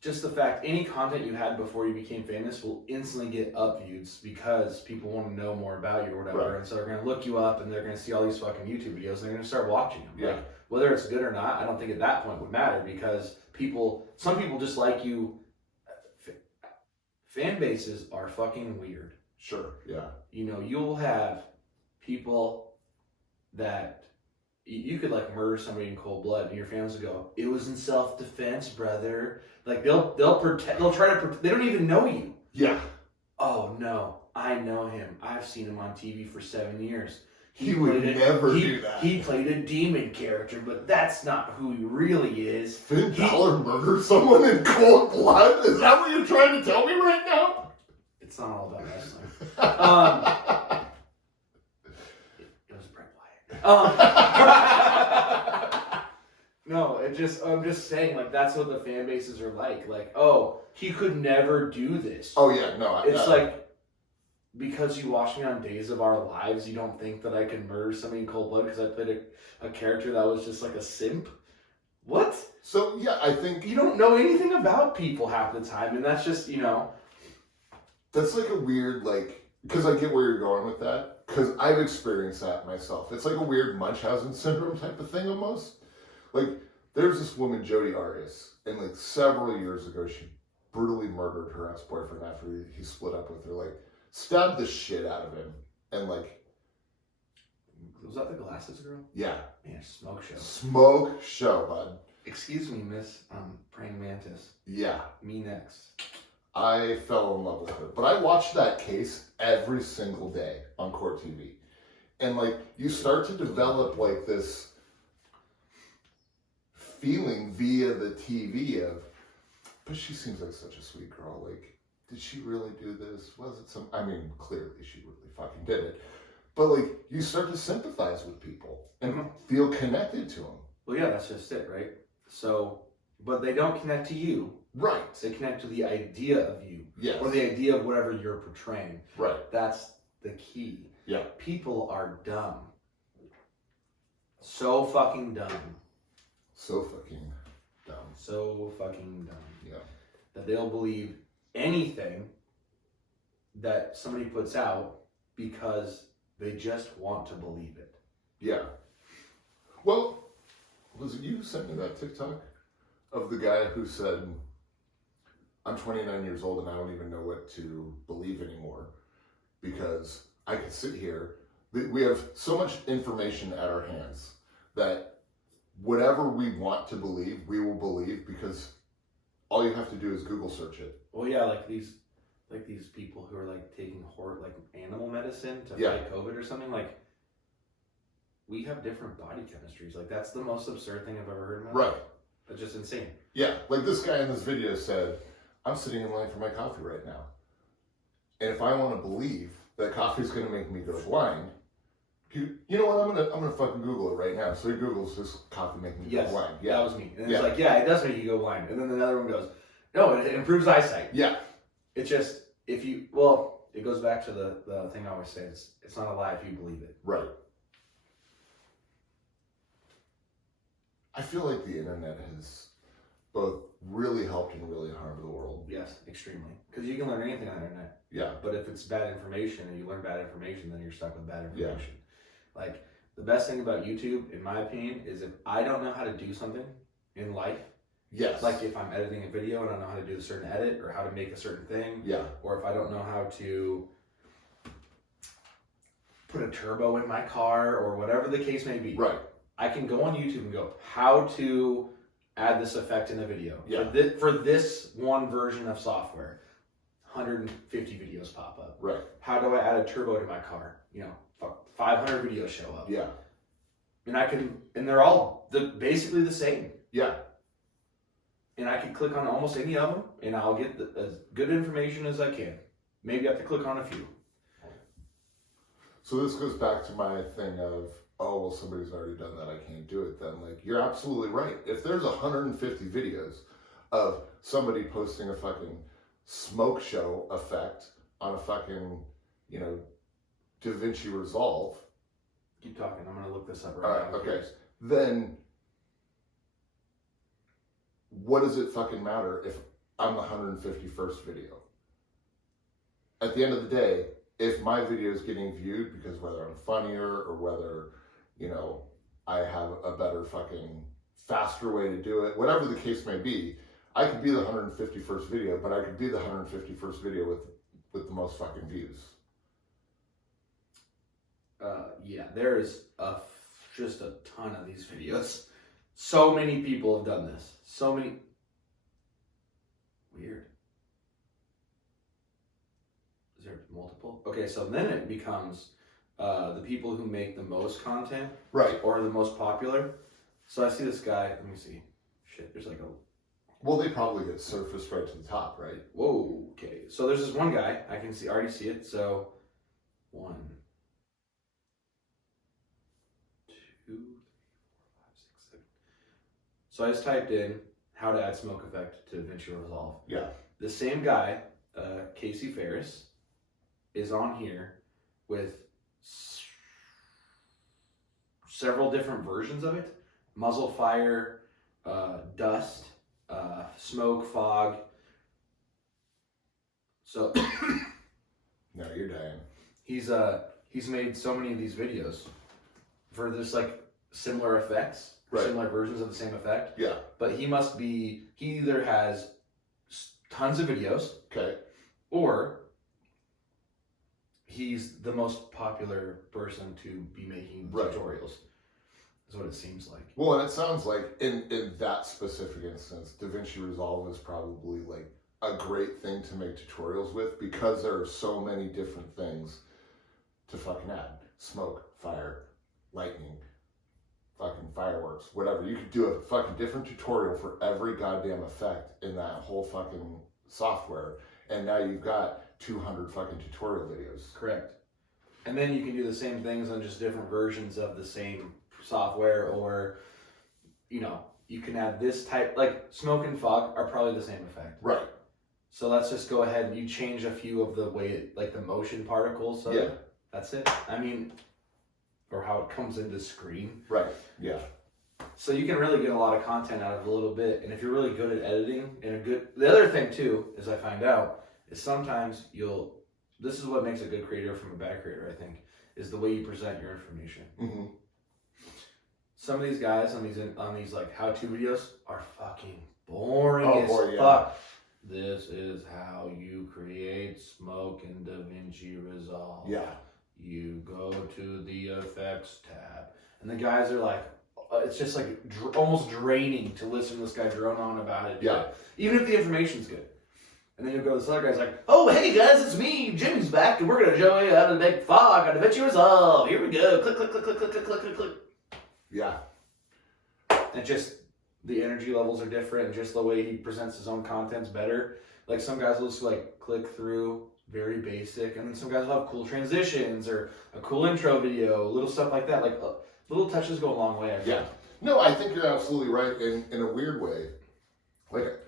just the fact any content you had before you became famous will instantly get up views because people want to know more about you or whatever, right. And so they're gonna look you up and they're gonna see all these fucking YouTube videos and they're gonna start watching them. Yeah. Like, whether it's good or not, I don't think at that point would matter because some people just like you. Fan bases are fucking weird. Sure, yeah. You know, you'll have people that you could like murder somebody in cold blood, and your fans will go, "It was in self-defense, brother." Like they'll try to pretend, they don't even know you. Yeah. Oh no, I know him. I've seen him on TV for 7 years. He would never do that. He played a demon character, but that's not who he really is. Finn Balor murdered someone in cold blood? Is that what you're trying to tell me right now? It's not all about wrestling. It was Brett Wyatt. No, I'm just saying, like, that's what the fan bases are like. Like, oh, he could never do this. Oh yeah, no. It's like, because you watch me on Days of Our Lives, you don't think that I can murder somebody in cold blood because I played a character that was just like a simp? What? So yeah, I think you don't know anything about people half the time, and that's just, that's like a weird, like, because I get where you're going with that, because I've experienced that myself. It's like a weird Munchausen syndrome type of thing almost. Like, there's this woman, Jodi Arias, and like several years ago, she brutally murdered her ex-boyfriend after he split up with her. Like, stabbed the shit out of him, and like, was that the glasses girl? Yeah. Man, smoke show. Smoke show, bud. Excuse me, Miss Praying Mantis. Yeah. Me next. I fell in love with her. But I watched that case every single day on Court TV. And like, you start to develop like this feeling via the TV of, but she seems like such a sweet girl. Like, did she really do this? Was it I mean, clearly she really fucking did it. But like, you start to sympathize with people and feel connected to them. Well, yeah, that's just it, right? So, but they don't connect to you. Right. They connect to the idea of you. Yes. Or the idea of whatever you're portraying. Right. That's the key. Yeah. People are dumb. So fucking dumb. So fucking dumb. So fucking dumb. Yeah. That they'll believe anything that somebody puts out because they just want to believe it. Yeah. Well, was it you who sent me that TikTok of the guy who said, I'm 29 years old and I don't even know what to believe anymore because I can sit here. We have so much information at our hands that whatever we want to believe, we will believe because all you have to do is Google search it. Well, yeah, like these people who are like taking animal medicine to fight COVID or something. Like, we have different body chemistries. Like, that's the most absurd thing I've ever heard in my life. Right. That's just insane. Yeah, like this guy in this video said, I'm sitting in line for my coffee right now. And if I want to believe that coffee is going to make me go blind, you know what? I'm gonna fucking Google it right now. So he Googles this coffee making me go blind. Yeah, that was me. And it's like, yeah, it does make you go blind. And then another one goes, no, it improves eyesight. Yeah. It's just, it goes back to the thing I always say. It's not a lie if you believe it. Right. I feel like the internet has both really helped and really harmed the world. Yes, extremely. Because you can learn anything on the internet. Yeah. But if it's bad information and you learn bad information, then you're stuck with bad information. Yeah. Like, the best thing about YouTube, in my opinion, is if I don't know how to do something in life, yes. Like if I'm editing a video and I don't know how to do a certain edit or how to make a certain thing, yeah. Or if I don't know how to put a turbo in my car or whatever the case may be, right. I can go on YouTube and go, how to add this effect in a video. Yeah. For this one version of software, 150 videos pop up. Right. How do I add a turbo to my car? 500 videos show up. Yeah. And they're all basically the same. Yeah. And I can click on almost any of them, and I'll get as good information as I can. Maybe I have to click on a few. So this goes back to my thing of, oh, well, somebody's already done that, I can't do it then. Like, you're absolutely right. If there's 150 videos of somebody posting a fucking smoke show effect on a fucking, DaVinci Resolve. Keep talking. I'm going to look this up All right right, okay. Then what does it fucking matter if I'm the 151st video? At the end of the day, if my video is getting viewed because whether I'm funnier or whether, I have a better fucking faster way to do it, whatever the case may be, I could be the 151st video, but I could be the 151st video with the most fucking views. There's just a ton of these videos. So many people have done this. So many. Weird. Is there multiple? Okay, so then it becomes the people who make the most content. Right. Or the most popular. So I see this guy. Let me see. Shit, there's like a... Well, they probably get surfaced right to the top, right? Whoa, okay. So there's this one guy. I can already see it. So 1, 2, 3, 4, 5, 6, 7. So I just typed in how to add smoke effect to DaVinci Resolve. Yeah. The same guy, Casey Ferris, is on here with several different versions of it. Muzzle fire, dust, smoke, fog. So No, you're dying. He's made so many of these videos for this like similar effects, right. Similar versions of the same effect. Yeah. But he either has tons of videos, okay, or he's the most popular person to be making right. tutorials. Is what it seems like. Well, and it sounds like in that specific instance, DaVinci Resolve is probably like a great thing to make tutorials with because there are so many different things to fucking add. Smoke, fire, lightning, fucking fireworks, whatever. You could do a fucking different tutorial for every goddamn effect in that whole fucking software. And now you've got 200 fucking tutorial videos. Correct. And then you can do the same things on just different versions of the same software, or, you know, you can add this type, like smoke and fog are probably the same effect. Right. So let's just go ahead and you change a few of the way, like the motion particles. So yeah. That's it. I mean, or how it comes into screen. Right. Yeah. So you can really get a lot of content out of it a little bit. And if you're really good at editing the other thing too, is I find out, is sometimes this is what makes a good creator from a bad creator, I think, is the way you present your information. Mm-hmm. Some of these guys on these like how-to videos are fucking boring as yeah. fuck. This is how you create smoke in DaVinci Resolve. Yeah. You go to the effects tab. And the guys are like, it's just like almost draining to listen to this guy drone on about it. Yeah. Even if the information's good. And then you'll go to this other guy's like, oh, hey guys, it's me, Jimmy's back, and we're going to show you how to make fog on DaVinci Resolve. Here we go. Click, click, click, click, click, click, click, click, click. Yeah. And just the energy levels are different, and just the way he presents his own content's better. Like some guys will just like click through, very basic, and then some guys will have cool transitions or a cool intro video, little stuff like that. Like little touches go a long way. Yeah. No, I think you're absolutely right in a weird way. Like,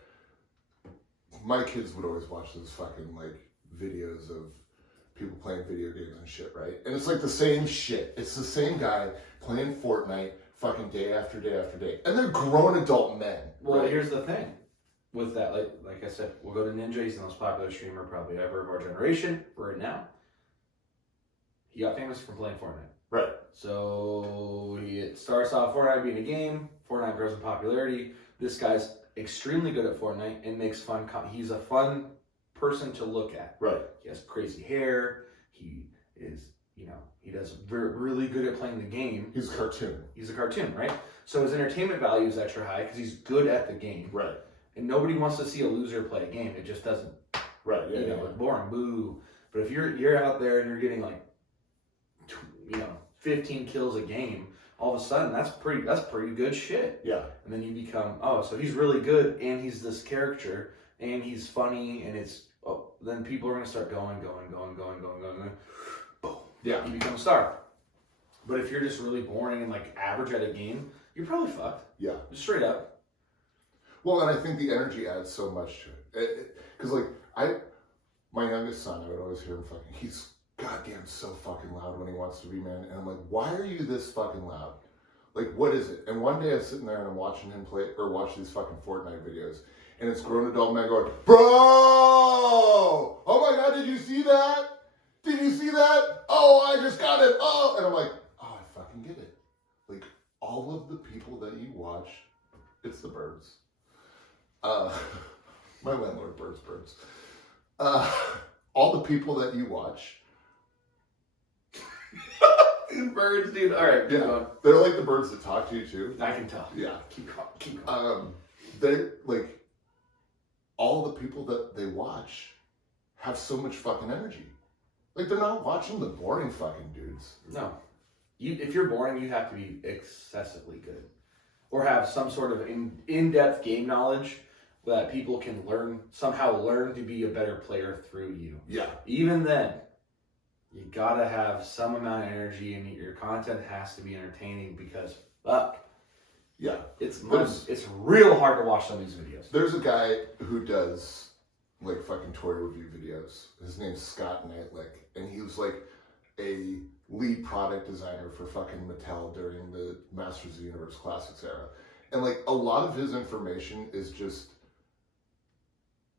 my kids would always watch those fucking like videos of people playing video games and shit, right? And it's like the same shit. It's the same guy playing Fortnite fucking day after day after day. And they're grown adult men. Well, right? Here's the thing with that. Like I said, we'll go to Ninja. He's the most popular streamer probably ever of our generation right now. He got famous from playing Fortnite. Right. So it starts off Fortnite being a game. Fortnite grows in popularity. This guy's extremely good at Fortnite and makes fun. He's a fun person to look at. Right. He has crazy hair. He is, he does really good at playing the game. He's a cartoon. He's a cartoon, right? So his entertainment value is extra high because he's good at the game. Right. And nobody wants to see a loser play a game. It just doesn't. Right. Yeah. It's boring. Boo. But if you're out there and you're getting like, 15 kills a game, all of a sudden that's pretty good shit. Yeah. And then you become, so he's really good, and he's this character, and he's funny, and then people are gonna start going. Boom. Yeah. You become a star. But if you're just really boring and like average at a game, you're probably fucked. Yeah. Just straight up. Well, and I think the energy adds so much to it. Because my youngest son, I would always hear him fucking, he's goddamn so fucking loud when he wants to be, man. And I'm like, why are you this fucking loud? Like, what is it? And one day I'm sitting there and I'm watching him play or watch these fucking Fortnite videos, and it's grown adult man going, bro! Oh my god, did you see that? Did you see that? Oh, I just got it. Oh, and I'm like, oh, I fucking get it. Like, all of the people that you watch, it's the birds. My landlord, birds. All the people that you watch. Birds, dude. All right, keep going. They're like the birds that talk to you too. I can tell. Yeah. Keep going. They're like, all the people that they watch have so much fucking energy. Like, they're not watching the boring fucking dudes. No. If you're boring, you have to be excessively good. Or have some sort of in-depth game knowledge that people can somehow learn to be a better player through you. Yeah. Even then, You gotta have some amount of energy, and your content has to be entertaining because fuck. Yeah. It's real hard to watch some of these videos. There's a guy who does like fucking toy review videos. His name's Scott Knightlick, and he was like a lead product designer for fucking Mattel during the Masters of the Universe Classics era. And like a lot of his information is just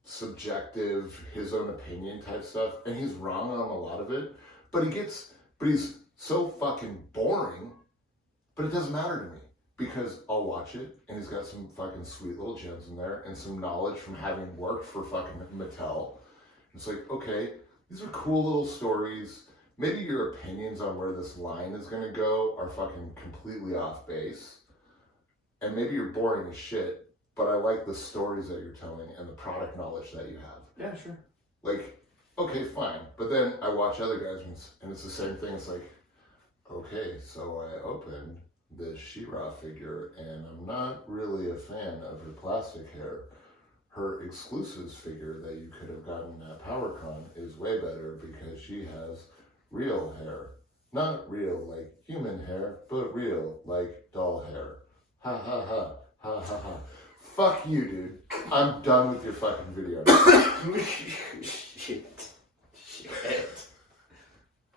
subjective, his own opinion type stuff, and he's wrong on a lot of it. But he's so fucking boring, but it doesn't matter to me because I'll watch it and he's got some fucking sweet little gems in there and some knowledge from having worked for fucking Mattel. It's like, okay, these are cool little stories. Maybe your opinions on where this line is going to go are fucking completely off base. And maybe you're boring as shit, but I like the stories that you're telling and the product knowledge that you have. Yeah, sure. Like, okay, fine. But then I watch other guys and it's the same thing. It's like, okay, so I opened this She-Ra figure and I'm not really a fan of her plastic hair. Her exclusives figure that you could have gotten at PowerCon is way better because she has real hair. Not real like human hair, but real like doll hair. Ha ha ha. Ha ha ha. Fuck you, dude. I'm done with your fucking video. Shit.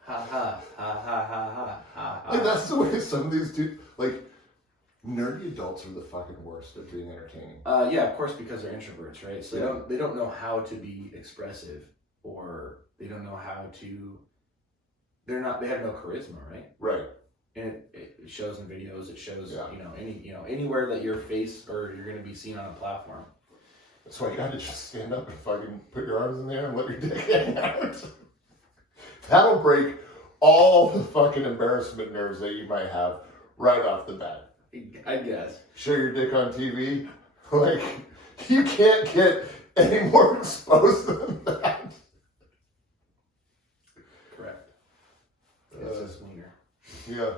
Ha ha ha ha ha ha. Like, that's the way some of these dudes, like, nerdy adults are the fucking worst at being entertaining. Yeah, of course, because they're introverts, right? So they don't know how to be expressive, or they don't know how to. They have no charisma, right? Right. And it shows in videos. It shows, anywhere that your face or you're going to be seen on a platform. That's why you got to just stand up and fucking put your arms in the air and let your dick hang out. That'll break all the fucking embarrassment nerves that you might have right off the bat. I guess. Show your dick on TV. Like, you can't get any more exposed than that. Correct. It's just wiener. Yeah.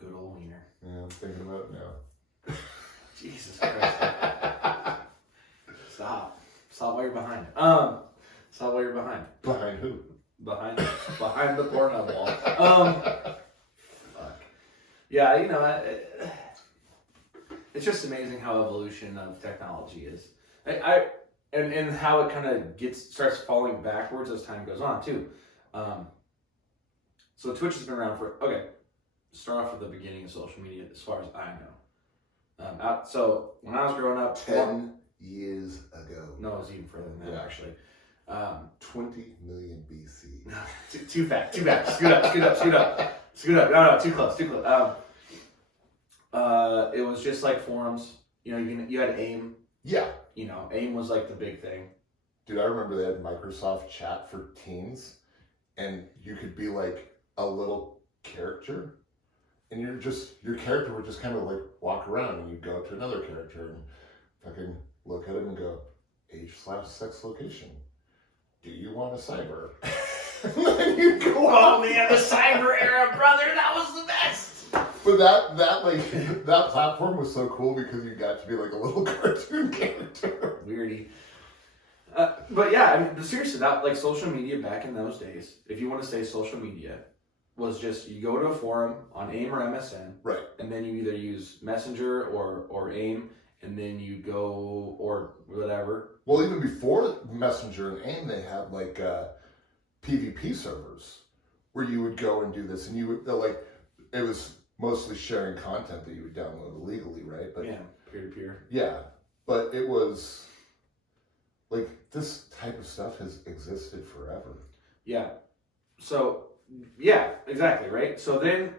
Good old wiener. Yeah, I'm thinking about it now. Jesus Christ. Stop while you're behind. Stop while you're behind. Behind who? Behind the Pornhub wall. Fuck. Yeah, it's just amazing how evolution of technology is. And how it kind of starts falling backwards as time goes on too. So Twitch has been around start off with the beginning of social media as far as I know. So when I was growing up, 10 years ago. No, it was even further than that actually. 20 million BC. Too fat. Scoot up. No, too close. It was just like forums. You had AIM. Yeah. AIM was like the big thing. Dude, I remember they had Microsoft Chat for teens, and you could be like a little character, and your character would just kind of like walk around, and you'd go up to another character and fucking look at him and go, age/sex location. Do you want a cyber? And then you go Oh man, the cyber era, brother, that was the best. But that platform was so cool because you got to be like a little cartoon character. Weirdy. But yeah, I mean, seriously, that like social media back in those days, if you want to say social media, was just you go to a forum on AIM or MSN, right? And then you either use Messenger or AIM, and then you go or whatever. Well, even before Messenger and AIM, they had like PvP servers where you would go and do this, and you would it was mostly sharing content that you would download illegally, right? But yeah, peer to peer. Yeah, but it was like this type of stuff has existed forever. Yeah. So yeah, exactly, right? So then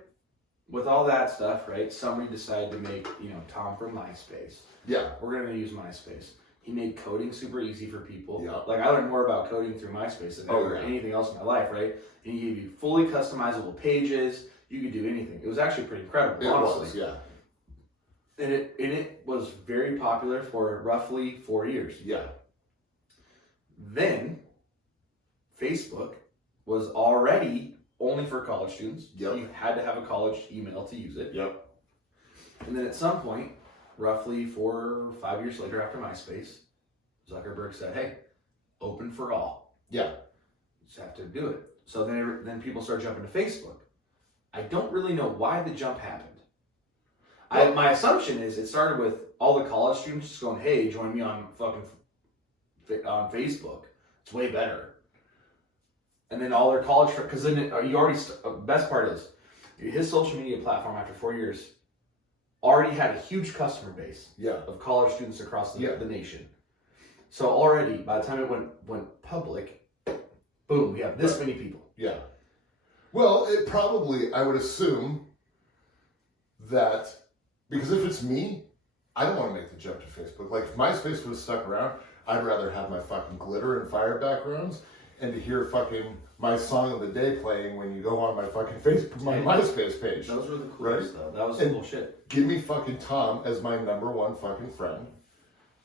with all that stuff, right, somebody decided to make, Tom from MySpace. Yeah. We're going to use MySpace. He made coding super easy for people. Yeah. Like, I learned more about coding through MySpace than anything else in my life, right? And he gave you fully customizable pages. You could do anything. It was actually pretty incredible, honestly. It was, yeah. And it was very popular for roughly 4 years. Yeah. Then, Facebook was already only for college students. Yep. You had to have a college email to use it. Yep. And then at some point, roughly 4 or 5 years later after MySpace, Zuckerberg said, hey, open for all. Yeah. just have to do it. So then people start jumping to Facebook. I don't really know why the jump happened. My assumption is it started with all the college students just going, "Hey, join me on on Facebook. It's way better." And then all their college, because then you already. Best part is, his social media platform after 4 years already had a huge customer base of college students across the nation. So already, by the time it went public, boom, we have this many people. Yeah. Well, it probably, I would assume that, because if it's me, I don't want to make the jump to Facebook. Like, if MySpace was stuck around, I'd rather have my fucking glitter and fire backgrounds and to hear fucking my song of the day playing when you go on my fucking Facebook, my MySpace page. Those were the coolest, though. That was the cool shit. Give me fucking Tom as my number one fucking friend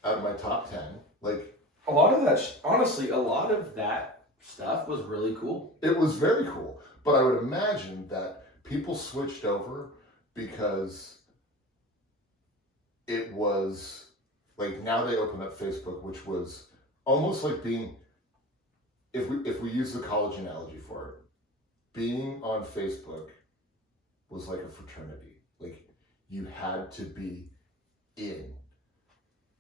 out of my top 10. Like, a lot of that, honestly, a lot of that stuff was really cool. It was very cool. But I would imagine that people switched over because it was, like, now they open up Facebook, which was almost like being, if we use the college analogy for it, being on Facebook was like a fraternity. Like, you had to be in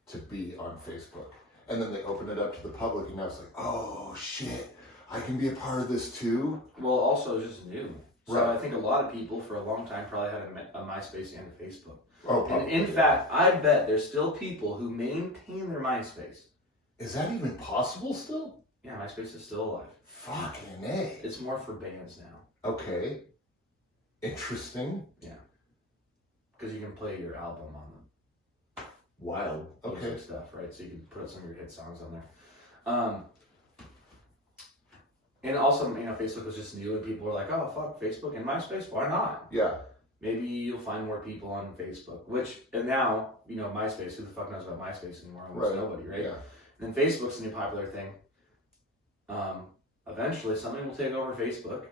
to be on Facebook. And then they opened it up to the public, and now it's like, oh shit, I can be a part of this too. Well, also just new. So right. I think a lot of people for a long time probably had a MySpace and a Facebook. Oh, and in fact, I bet there's still people who maintain their MySpace. Is that even possible still? Yeah, MySpace is still alive. Fucking A. It's more for bands now. Okay. Interesting. Yeah. Because you can play your album on them. Wild. Okay. Stuff, right? So you can put some of your hit songs on there. And also, Facebook was just new, and people were like, "Oh, fuck, Facebook and MySpace, why not?" Yeah. Maybe you'll find more people on Facebook. And now, MySpace. Who the fuck knows about MySpace anymore? Almost nobody, right? Yeah. And then Facebook's a new popular thing. Eventually, something will take over Facebook.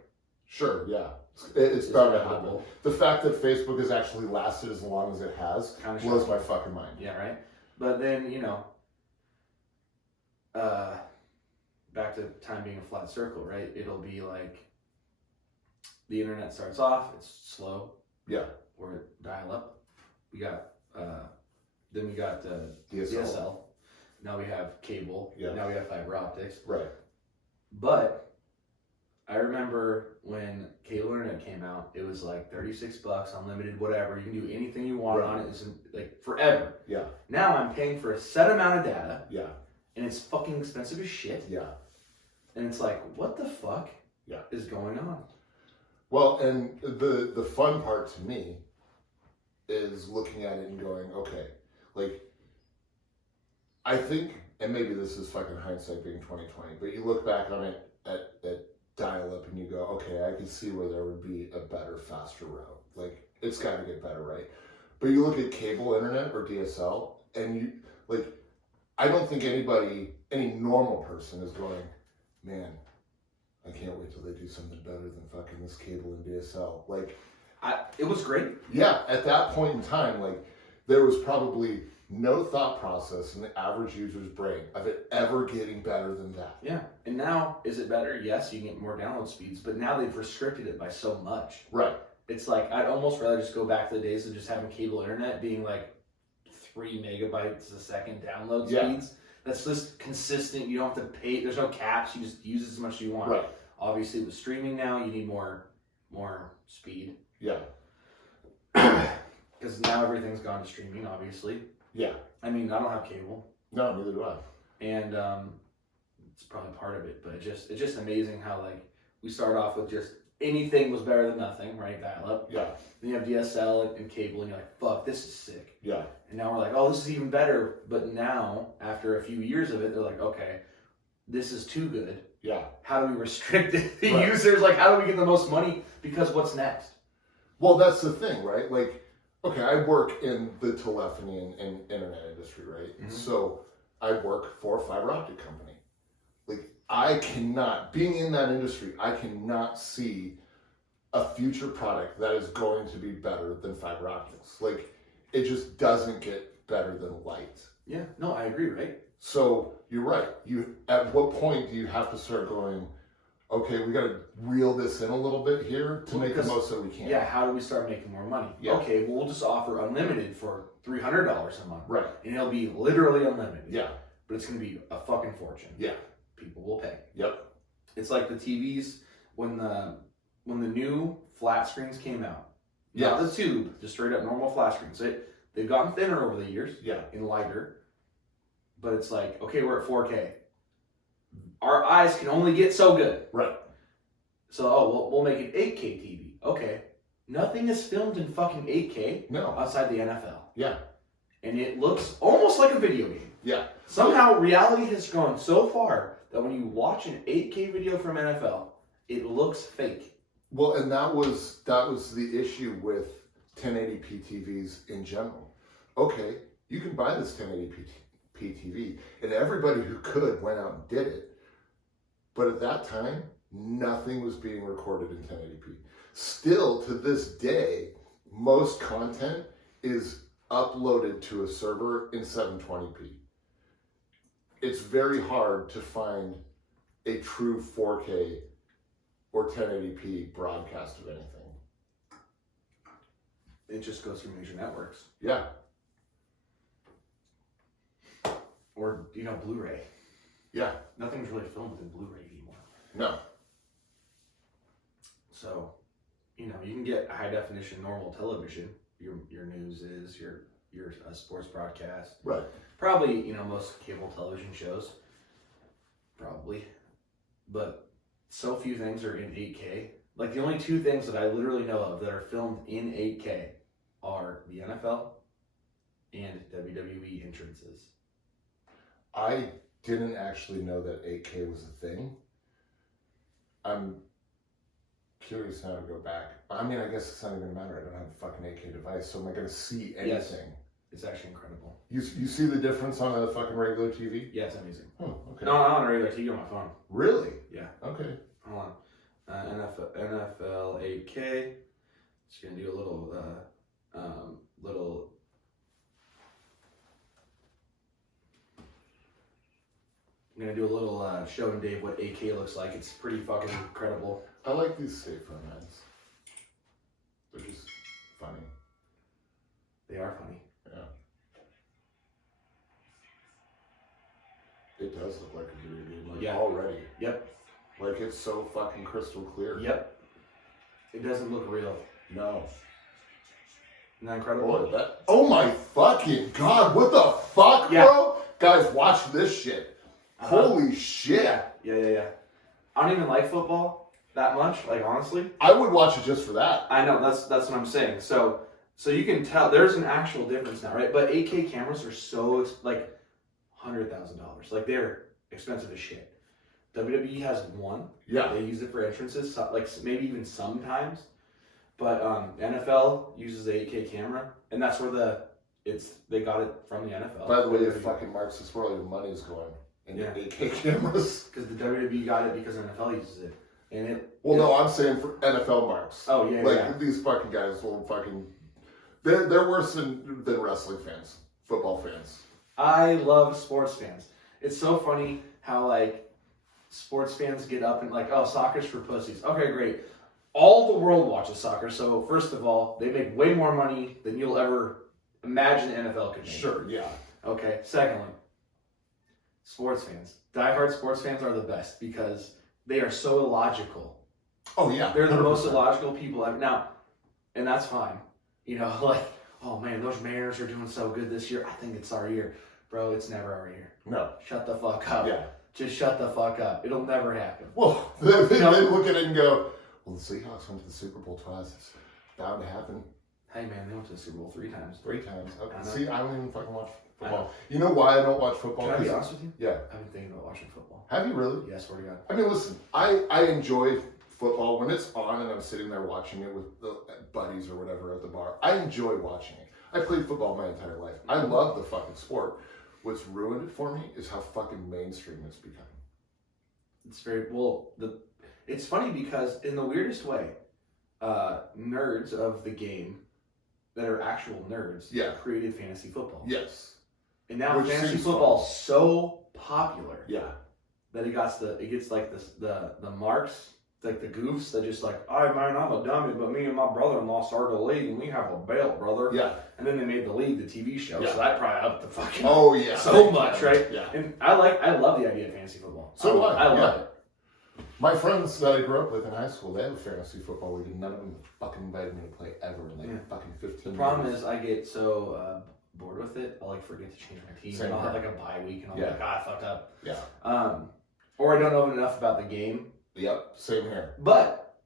Sure. Yeah. It's bound to happen. The fact that Facebook has actually lasted as long as it has blows my fucking mind. Yeah. Right. But then back to time being a flat circle, right? It'll be like the internet starts off, it's slow. Yeah. Or dial up. We got then we got DSL. Now we have cable. Yeah. Now we have fiber optics. Right. But I remember when cable internet came out, it was like $36, unlimited, whatever. You can do anything you want on it. It's like forever. Yeah. Now I'm paying for a set amount of data. Yeah. And it's fucking expensive as shit. Yeah. And it's like, what the fuck is going on? Well, and the fun part to me is looking at it and going, okay, like, I think, and maybe this is fucking hindsight being 2020, but you look back on it at dial-up and you go, okay, I can see where there would be a better, faster route. Like, it's got to get better, right? But you look at cable internet or DSL, and you, like, I don't think any normal person is going, man, I can't wait till they do something better than fucking this cable and DSL. Like, it was great. Yeah, at that point in time, like, there was probably no thought process in the average user's brain of it ever getting better than that. Yeah, and now, is it better? Yes, you get more download speeds, but now they've restricted it by so much. Right. It's like, I'd almost rather just go back to the days of just having cable internet being like 3 megabytes a second download speeds. That's just consistent. You don't have to pay. There's no caps. You just use as much as you want. Right. Obviously, with streaming now, you need more speed. Yeah. Because now everything's gone to streaming, obviously. Yeah. I mean, I don't have cable. No, neither do I. And it's probably part of it. But it's just amazing how, like, we start off with just anything was better than nothing, right? Dial up. Yeah. Then you have DSL and cable, and you're like, fuck, this is sick. Yeah. And now we're like, oh, this is even better. But now, after a few years of it, they're like, okay, this is too good. Yeah. How do we restrict the users? Like, how do we get the most money? Because what's next? Well, that's the thing, right? Like, okay, I work in the telephony and internet industry, right? Mm-hmm. So I work for a fiber optic company. Like, I cannot, being in that industry, I cannot see a future product that is going to be better than fiber optics. Like, it just doesn't get better than light. Yeah, no, I agree, right? So you're right. At what point do you have to start going, okay, we got to reel this in a little bit here to make the most that we can. Yeah, how do we start making more money? Yeah. Okay, well, we'll just offer unlimited for $300 a month. Right. And it'll be literally unlimited. Yeah. But it's going to be a fucking fortune. Yeah. People will pay. Yep. It's like the TVs when the new flat screens came out. Yeah. Not the tube, just straight up normal flat screens. They've gotten thinner over the years. Yeah. And lighter. But it's like, okay, we're at 4K. Our eyes can only get so good. Right. So, we'll make it 8K TV. Okay. Nothing is filmed in fucking 8K outside the NFL. Yeah. And it looks almost like a video game. Yeah. Somehow reality has gone so far that when you watch an 8K video from NFL, it looks fake. Well, and that was the issue with 1080p TVs in general. Okay, you can buy this 1080p TV, and everybody who could went out and did it. But at that time, nothing was being recorded in 1080p. Still, to this day, most content is uploaded to a server in 720p. It's very hard to find a true 4K or 1080p broadcast of anything. It just goes through major networks. Yeah. Or, Blu-ray. Yeah. Nothing's really filmed in Blu-ray anymore. No. So, you can get high definition normal television. Your news is your sports broadcast. Right. Probably, most cable television shows. Probably. But so few things are in 8K. Like, the only two things that I literally know of that are filmed in 8K are the NFL and WWE entrances. I didn't actually know that 8K was a thing. I'm curious now to go back. I mean, I guess it's not even going to matter. I don't have a fucking 8K device, so am I going to see anything? Yes. It's actually incredible. You see the difference on a fucking regular TV? Yeah, it's amazing. Oh, okay. No, not on a regular TV, on my phone. Really? Yeah. Okay. Hold on. NFL 8K. Just gonna do a little I'm gonna do a little showing Dave what 8K looks like. It's pretty fucking incredible. I like these safe formats. They're just funny. They are funny. Yeah. It does look like a video game, like already. Yep. Like it's so fucking crystal clear. Yep. It doesn't look real. No. Isn't that incredible? Boy, oh my fucking god, what the fuck, bro? Guys, watch this shit. Holy shit. Yeah. I don't even like football that much, like honestly. I would watch it just for that. I know, that's what I'm saying. So you can tell there's an actual difference now, right? But 8K cameras are so like $100,000. Like they're expensive as shit. WWE has one. Yeah. They use it for entrances, like maybe even sometimes. But NFL uses the 8K camera, and that's where they got it from the NFL. By the way, it fucking marks this where all your money is going in 8K cameras. Because the WWE got it because NFL uses it. And no, I'm saying for NFL marks. Oh, yeah, these fucking guys will fucking... They're worse than wrestling fans, football fans. I love sports fans. It's so funny how, like, sports fans get up and like, oh, soccer's for pussies. Okay, great. All the world watches soccer, so first of all, they make way more money than you'll ever imagine the NFL could make. Sure, yeah. Okay, secondly, sports fans. Diehard sports fans are the best because they are so illogical. Oh, yeah. They're the 100%. most illogical people ever. Now, and that's fine. Like, oh man, those Mariners are doing so good this year. I think it's our year. Bro, it's never our year. No. Shut the fuck up. Yeah. Just shut the fuck up. It'll never happen. Well, they look at it and go, well, the Seahawks went to the Super Bowl twice. It's bound to happen. Hey man, they went to the Super Bowl 3 times. 3 times. Okay. I know. See, I don't even fucking watch football. You know why I don't watch football? Can I be honest with you? Yeah. I've been thinking about watching football. Have you really? Yeah, I swear to God. I mean, listen, I enjoy football when it's on and I'm sitting there watching it with the buddies or whatever at the bar. I enjoy watching it. I played football my entire life. I love the fucking sport. What's ruined it for me is how fucking mainstream it's become. It's it's funny because in the weirdest way, nerds of the game that are actual nerds created fantasy football. Yes. And now Which fantasy seems football is so popular Yeah. that it gets like the marks, like the goofs that just like, oh man, I'm a dummy, but me and my brother-in-law started a league and we have a belt, brother. Yeah. And then they made the league, the TV show, Yeah. so that probably upped the fucking so much, right? Yeah. And I love the idea of fantasy football. So do I. I love it. My friends that I grew up with in high school, they have a fantasy football league, and none of them fucking invited me to play ever in like fucking 15 The problem years. is I get so bored with it, I'll like forget to change my team. Same And I'll have here. like a bye week and I'll be like, I fucked up. Yeah. Or I don't know enough about the game. Yep. Same here. But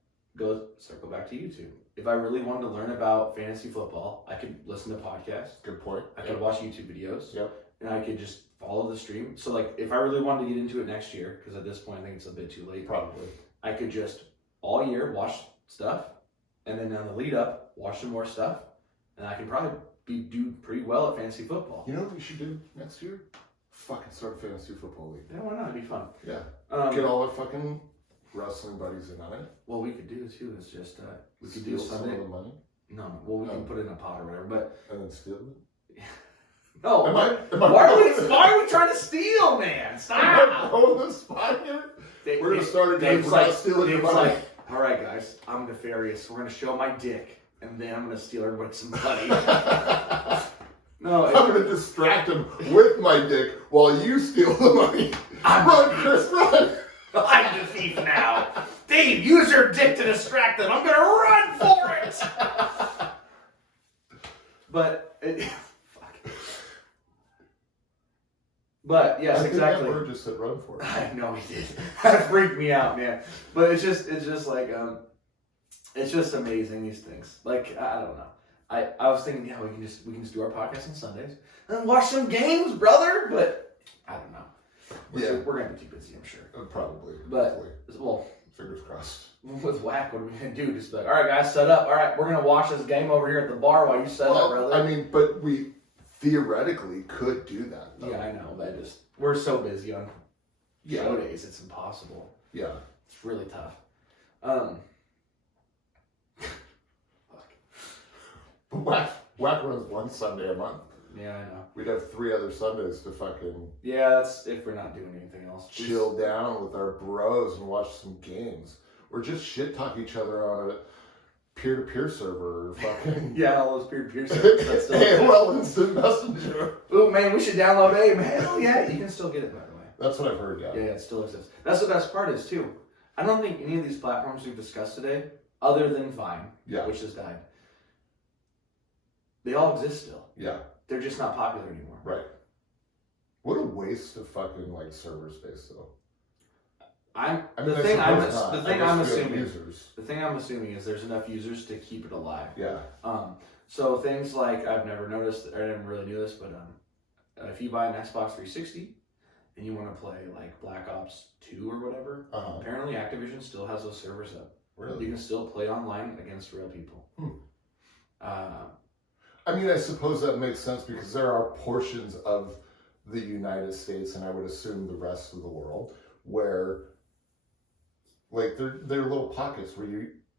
circle back to YouTube. If I really wanted to learn about fantasy football, I could listen to podcasts. Good point. I could watch YouTube videos. Yep. And I could just follow the stream. So like if I really wanted to get into it next year, because at this point I think it's a bit too late. Probably. I could just all year watch stuff, and then on the lead up watch some more stuff, and I can probably do pretty well at fantasy football. You know what we should do next year? Fucking start a fantasy football league. Yeah, why not? It'd be fun. Yeah. Get all our fucking wrestling buddies in on it. What we could do too is just we could Steal do Sunday. some of the money. No, well we can put it in a pot or whatever. But and then steal it. no, why are we trying to steal, man? Stop! Throwing the spot here. We're gonna start again. Dave's We're like, not stealing your Dave's money. like, all right, guys, I'm nefarious. We're gonna show my dick, and then I'm gonna steal everybody some money. No, I'm gonna distract him with my dick while you steal the money. Run, Chris, run! I'm the thief now. Dave, use your dick to distract them. I'm gonna run for it. But yes, exactly. That word just said run for it. I know he did. That freaked me out, man. But it's just like it's just amazing, these things. Like I don't know. I was thinking, yeah, we can just do our podcast on Sundays and watch some games, brother. But I don't know. We're gonna be too busy, I'm sure. Probably. But hopefully. well, fingers crossed. With whack, what are we gonna do? Just like, all right, guys, set up. All right, we're gonna watch this game over here at the bar while you set up, brother. I mean, but we theoretically could do that, though. Yeah, I know. But we're so busy on show days, it's impossible. Yeah, it's really tough. Whack runs one Sunday a month. Yeah, I know. We'd have 3 other Sundays to fucking... Yeah, that's if we're not doing anything else. Chill down with our bros and watch some games. Or just shit-talk each other on a peer-to-peer server or fucking... Yeah, all those peer-to-peer servers. AOL Instant Messenger. Ooh, man, we should download AIM. Hell yeah, you can still get it, by the way. That's what I've heard, yeah. Yeah, it still exists. That's the best part is, too. I don't think any of these platforms we've discussed today, other than Vine, which has died, they all exist still. Yeah. They're just not popular anymore. Right. What a waste of fucking like server space, though. The thing I'm assuming is there's enough users to keep it alive. Yeah. So things like I've never noticed, or I never really knew this, but if you buy an Xbox 360 and you want to play like Black Ops 2 or whatever, apparently Activision still has those servers up. Really? You can still play online against real people. I mean, I suppose that makes sense because there are portions of the United States, and I would assume the rest of the world, where like there are little pockets where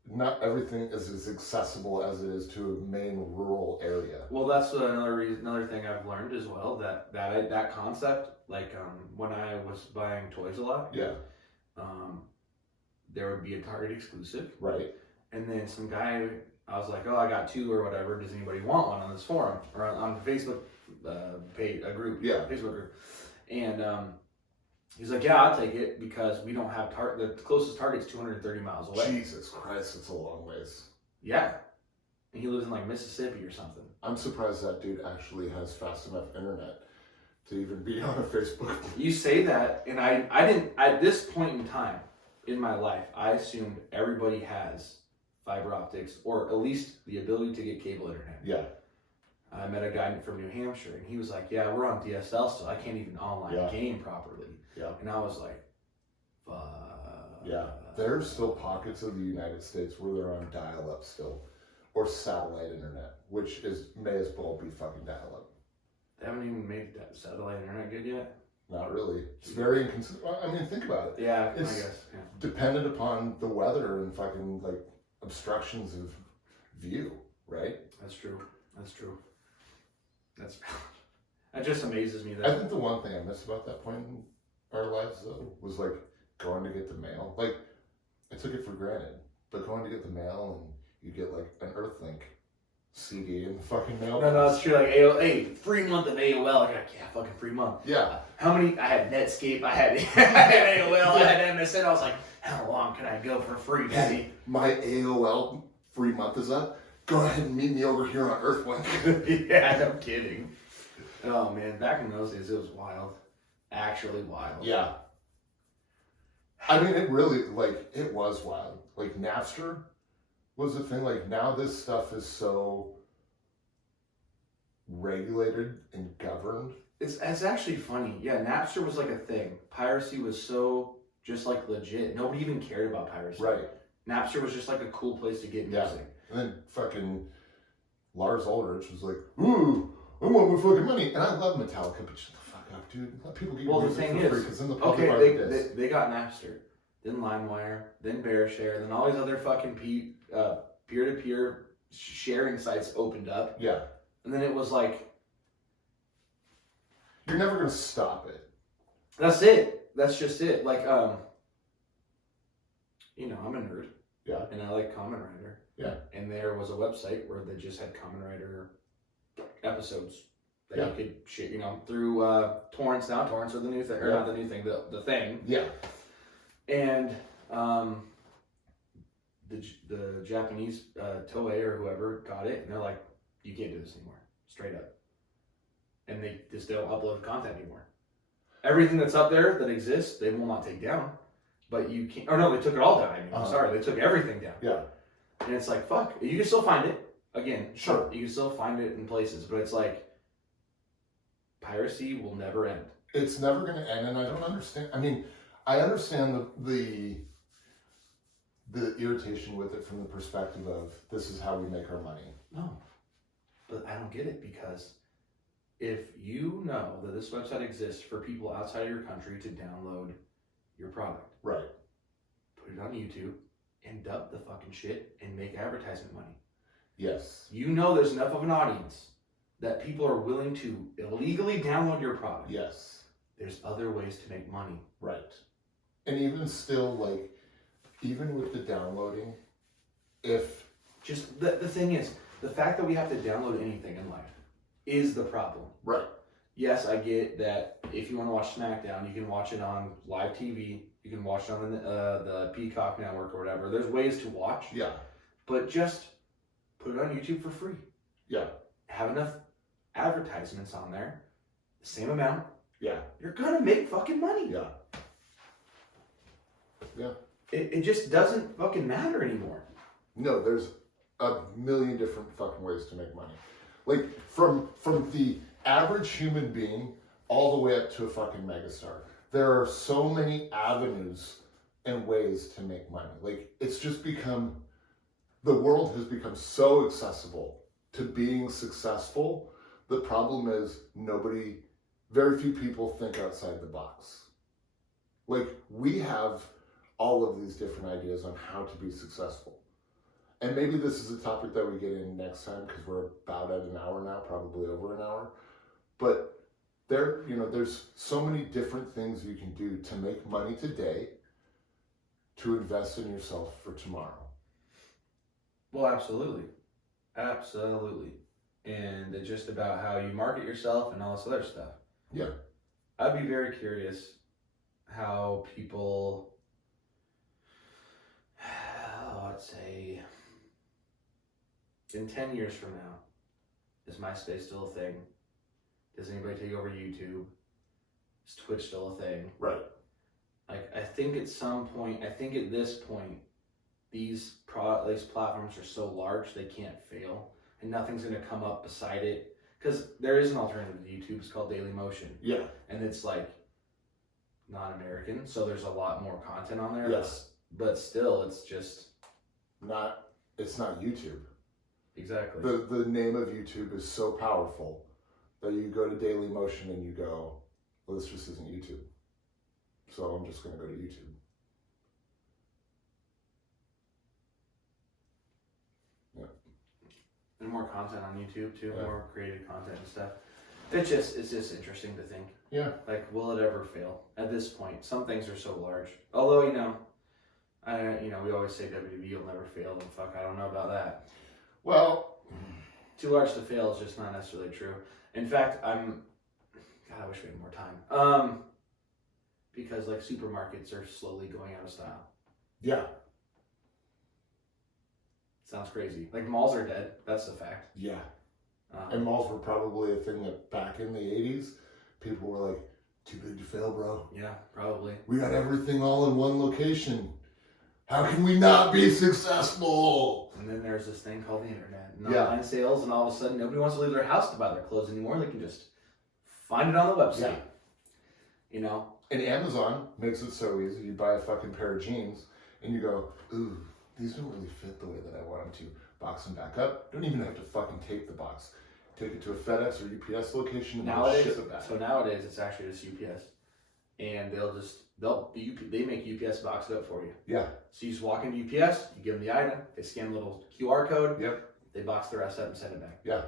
not everything is as accessible as it is to a main rural area. Well, that's another thing I've learned as well, that concept, like when I was buying toys a lot, there would be a Target exclusive, right? And then some guy, I was like, oh, I got 2 or whatever. Does anybody want one on this forum or on Facebook page, a group? Yeah, Facebook group. And he's like, yeah, I'll take it because we don't have the closest Target's 230 miles away. Jesus Christ, it's a long ways. Yeah, and he lives in like Mississippi or something. I'm surprised that dude actually has fast enough internet to even be on a Facebook. You say that, and I didn't. At this point in time in my life, I assumed everybody has fiber optics, or at least the ability to get cable internet. Yeah. I met a guy from New Hampshire, and he was like, yeah, we're on DSL, so I can't even online game properly. Yeah. And I was like, fuck. Yeah. There's still pockets of the United States where they're on dial-up still, or satellite internet, which may as well be fucking dial-up. They haven't even made that satellite internet good yet? Not really. It's very inconsistent. I mean, think about it. Yeah, it's I guess. Yeah. Dependent upon the weather and fucking, like, obstructions of view, right? That's true. That just amazes me that. I think the one thing I miss about that point our lives though was like going to get the mail. Like I took it for granted, but going to get the mail and you get like an Earthlink CD in the fucking mail. No, it's true. Like hey, free month of AOL. I got fucking free month. Yeah. How many? I had Netscape. I had AOL. I had MSN. I was like, how long can I go for free, Daddy? My AOL free month is up. Go ahead and meet me over here on Earthlink. Yeah, no kidding. Oh man, back in those days, it was wild. Actually wild. Yeah. I mean, it really, like, it was wild. Like, Napster was the thing. Like, now this stuff is so regulated and governed. It's actually funny. Yeah, Napster was like a thing. Piracy was so just like legit. Nobody even cared about piracy. Right. Napster was just like a cool place to get music. And then fucking Lars Ulrich was like, ooh, I want my fucking money. And I love Metallica, but shut the fuck up, dude. Let people get music for free, because then the public they got Napster, then LimeWire, then BearShare, then all these other fucking peer-to-peer sharing sites opened up. Yeah. And then it was like, you're never going to stop it. That's it. That's just it. Like, you know, I'm a nerd. Yeah. And I like Kamen Rider. Yeah. And there was a website where they just had Kamen Rider episodes that you could share, you know, through torrents now. Torrents are the new thing, or not the new thing, the thing. Yeah. And the Japanese Toei or whoever got it, and they're like, you can't do this anymore, straight up. And they just don't upload content anymore. Everything that's up there that exists, they will not take down. But you can't, or no, they took it all down. I mean, I'm sorry, they took everything down. Yeah. And it's like, fuck, you can still find it. Again, sure, you can still find it in places, but it's like, piracy will never end. It's never going to end, and I don't understand. I mean, I understand the irritation with it from the perspective of, this is how we make our money. No, but I don't get it, because if you know that this website exists for people outside of your country to download your product, right, put it on YouTube and dub the fucking shit and make advertisement money. Yes. You know there's enough of an audience that people are willing to illegally download your product. Yes. There's other ways to make money. Right. And even still, like, even with the downloading, if... Just, the thing is, the fact that we have to download anything in life is the problem. Right. Yes, I get that if you want to watch SmackDown, you can watch it on live TV. You can watch it on the Peacock Network or whatever. There's ways to watch. Yeah. But just put it on YouTube for free. Yeah. Have enough advertisements on there. The same amount. Yeah. You're going to make fucking money. Yeah. Yeah. It just doesn't fucking matter anymore. No, there's a million different fucking ways to make money. Like, from the average human being all the way up to a fucking megastar. There are so many avenues and ways to make money. Like, it's just become, the world has become so accessible to being successful. The problem is very few people think outside the box. Like, we have all of these different ideas on how to be successful. And maybe this is a topic that we get in next time, because we're about at an hour now, probably over an hour. But there's so many different things you can do to make money today, to invest in yourself for tomorrow. Well, absolutely. Absolutely. And it's just about how you market yourself and all this other stuff. Yeah. I'd be very curious how people, let's say, in 10 years from now, is MySpace still a thing? Does anybody take over YouTube? Is Twitch still a thing? Right. Like, I think at this point, these platforms are so large they can't fail, and nothing's going to come up beside it. Because there is an alternative to YouTube. It's called Dailymotion. Yeah. And it's like non-American, so there's a lot more content on there. Yes. But still, it's just it's not YouTube. Exactly. The name of YouTube is so powerful that you go to Dailymotion and you go, well, this just isn't YouTube. So I'm just going to go to YouTube. And more content on YouTube too, more creative content and stuff. It's just interesting to think. Yeah. Like, will it ever fail? At this point, some things are so large. Although, we always say WWE will never fail, and fuck, I don't know about that. Well, Too large to fail is just not necessarily true. In fact, I wish we had more time. Because like supermarkets are slowly going out of style. yeah. Sounds crazy. Like malls are dead. That's the fact. Yeah. And malls were probably a thing that back in the 80s, people were like, too big to fail, bro. Yeah, probably. We got everything all in one location. How can we not be successful? And then there's this thing called the internet. And Yeah. online sales, and all of a sudden nobody wants to leave their house to buy their clothes anymore. They can just find it on the website. Yeah. And Amazon makes it so easy. You buy a fucking pair of jeans and you go, ooh, these don't really fit the way that I want them to. Box them back up. Don't even have to fucking tape the box. Take it to a FedEx or UPS location and they'll ship it back. So nowadays it's actually just UPS. And they make UPS box it up for you. Yeah. So you just walk into UPS, you give them the item, they scan a little QR code, Yep. they box the rest up and send it back. Yeah.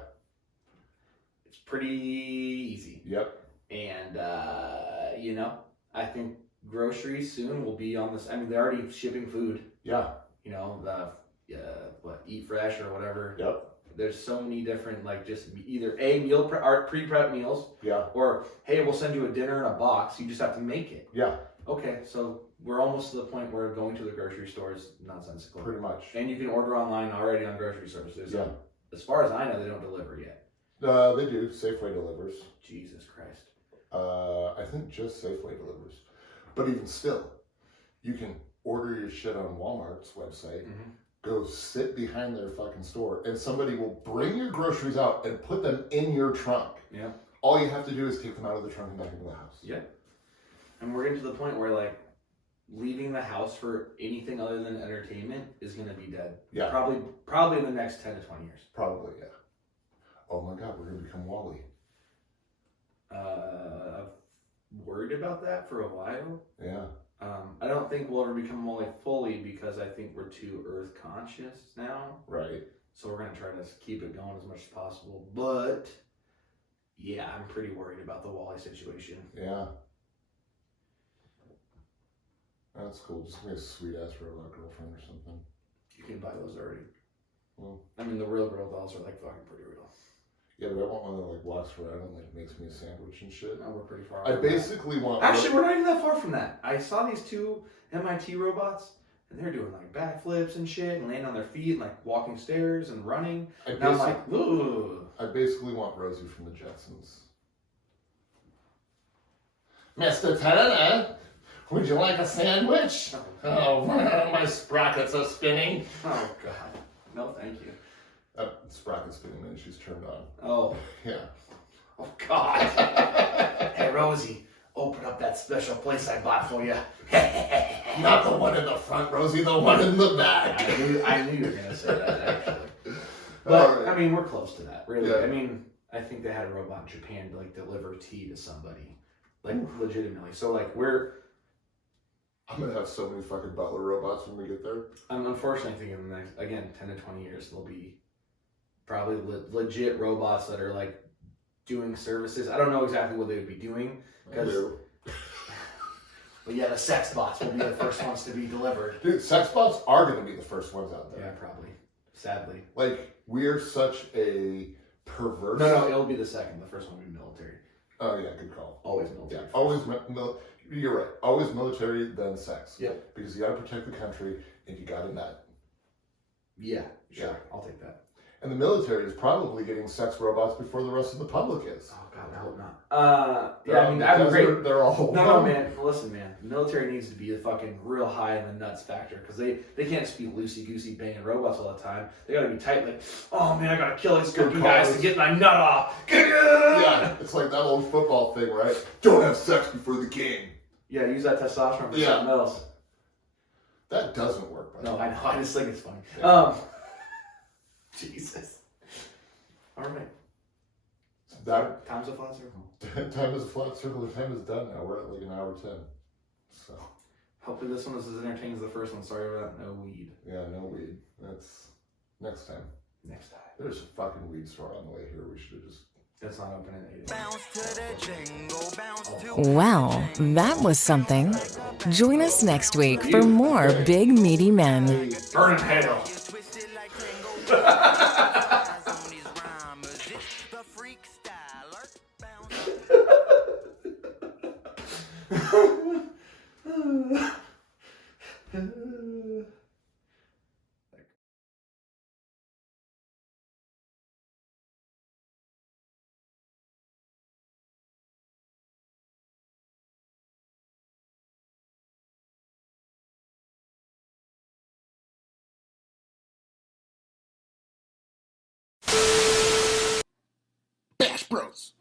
It's pretty easy. Yep. And, I think groceries soon will be on this. I mean, they're already shipping food. Yeah. Eat Fresh or whatever. Yep. There's so many different, like, just either pre-prep meals, Yeah. or, hey, we'll send you a dinner in a box. You just have to make it. Yeah. Okay, so we're almost to the point where going to the grocery store is nonsensical. Pretty much. And you can order online already on grocery services. Yeah. As far as I know, they don't deliver yet. They do. Safeway delivers. Jesus Christ. I think just Safeway delivers. But even still, you can order your shit on Walmart's website, go sit behind their fucking store, and somebody will bring your groceries out and put them in your trunk. Yeah. All you have to do is take them out of the trunk and back into the house. Yeah. And we're getting to the point where, like, leaving the house for anything other than entertainment is going to be dead. Yeah. Probably in the next 10 to 20 years. Probably, yeah. Oh my God, we're going to become Wall-E. I've worried about that for a while. Yeah. I don't think we'll ever become Wall-E fully because I think we're too Earth conscious now. Right. So we're going to try to keep it going as much as possible. But, yeah, I'm pretty worried about the Wall-E situation. Yeah. That's cool. Just give me a sweet-ass robot girlfriend or something. You can buy those already. Well, I mean, the real girl dolls are, like, fucking pretty real. yeah, but I want one that, like, walks around and, like, makes me a sandwich and shit. No, we're pretty far. I basically want... Actually, we're not even that far from that. I saw these two MIT robots, and they're doing, like, backflips and shit, and laying on their feet, and, like, walking stairs and running. And I'm like, ooh. I basically want Rosie from the Jetsons. Mr. Turner, would you like a sandwich? Oh, my sprockets are spinning. Oh, God. No, thank you. Sprocket's spinning and she's turned on. Oh. Yeah. Oh, God. Hey, Rosie, open up that special place I bought for you. Not the one in the front, Rosie, the one in the back. I knew you were going to say that, actually. But, right. I mean, we're close to that, really. Yeah. I mean, I think they had a robot in Japan to, like, deliver tea to somebody. Like, legitimately. So, like, I'm going to have so many fucking butler robots when we get there. I'm unfortunately thinking in the next, again, 10 to 20 years, there'll be probably legit robots that are, like, doing services. I don't know exactly what they would be doing. But yeah, the sex bots will be the first ones to be delivered. Dude, sex bots are going to be the first ones out there. Yeah, probably. Sadly. Like, we're such a perverse... No, it'll be the second. The first one will be military. Oh, yeah, good call. Always military. Yeah, always you're right. Always military, then sex. Yep. Because you got to protect the country, and you got to nut. Yeah, sure. Yeah. I'll take that. And the military is probably getting sex robots before the rest of the public is. Oh, God, I hope not. Yeah, I mean, that'd be great. They're all... No, man. Listen, man. The military needs to be the fucking real high in the nuts factor because they can't just be loosey-goosey banging robots all the time. They got to be tight like, oh, man, I got to kill these good guys to get my nut off. Yeah, it's like that old football thing, right? Don't have sex before the game. Yeah, use that testosterone for something else. That doesn't work, by the way. No, I know. I just think it's funny. Yeah. Jesus. All right. Time's a flat circle. Time is a flat circle. The time is done now. We're at like an hour 10. So. Hopefully this one was as entertaining as the first one. Sorry about no weed. Yeah, no weed. That's next time. Next time. There's a fucking weed store on the way here. We should have just... That's not open at 8. Well, that was something. Join us next week for more Big Meaty Men. Burn in hell. Bash Bros.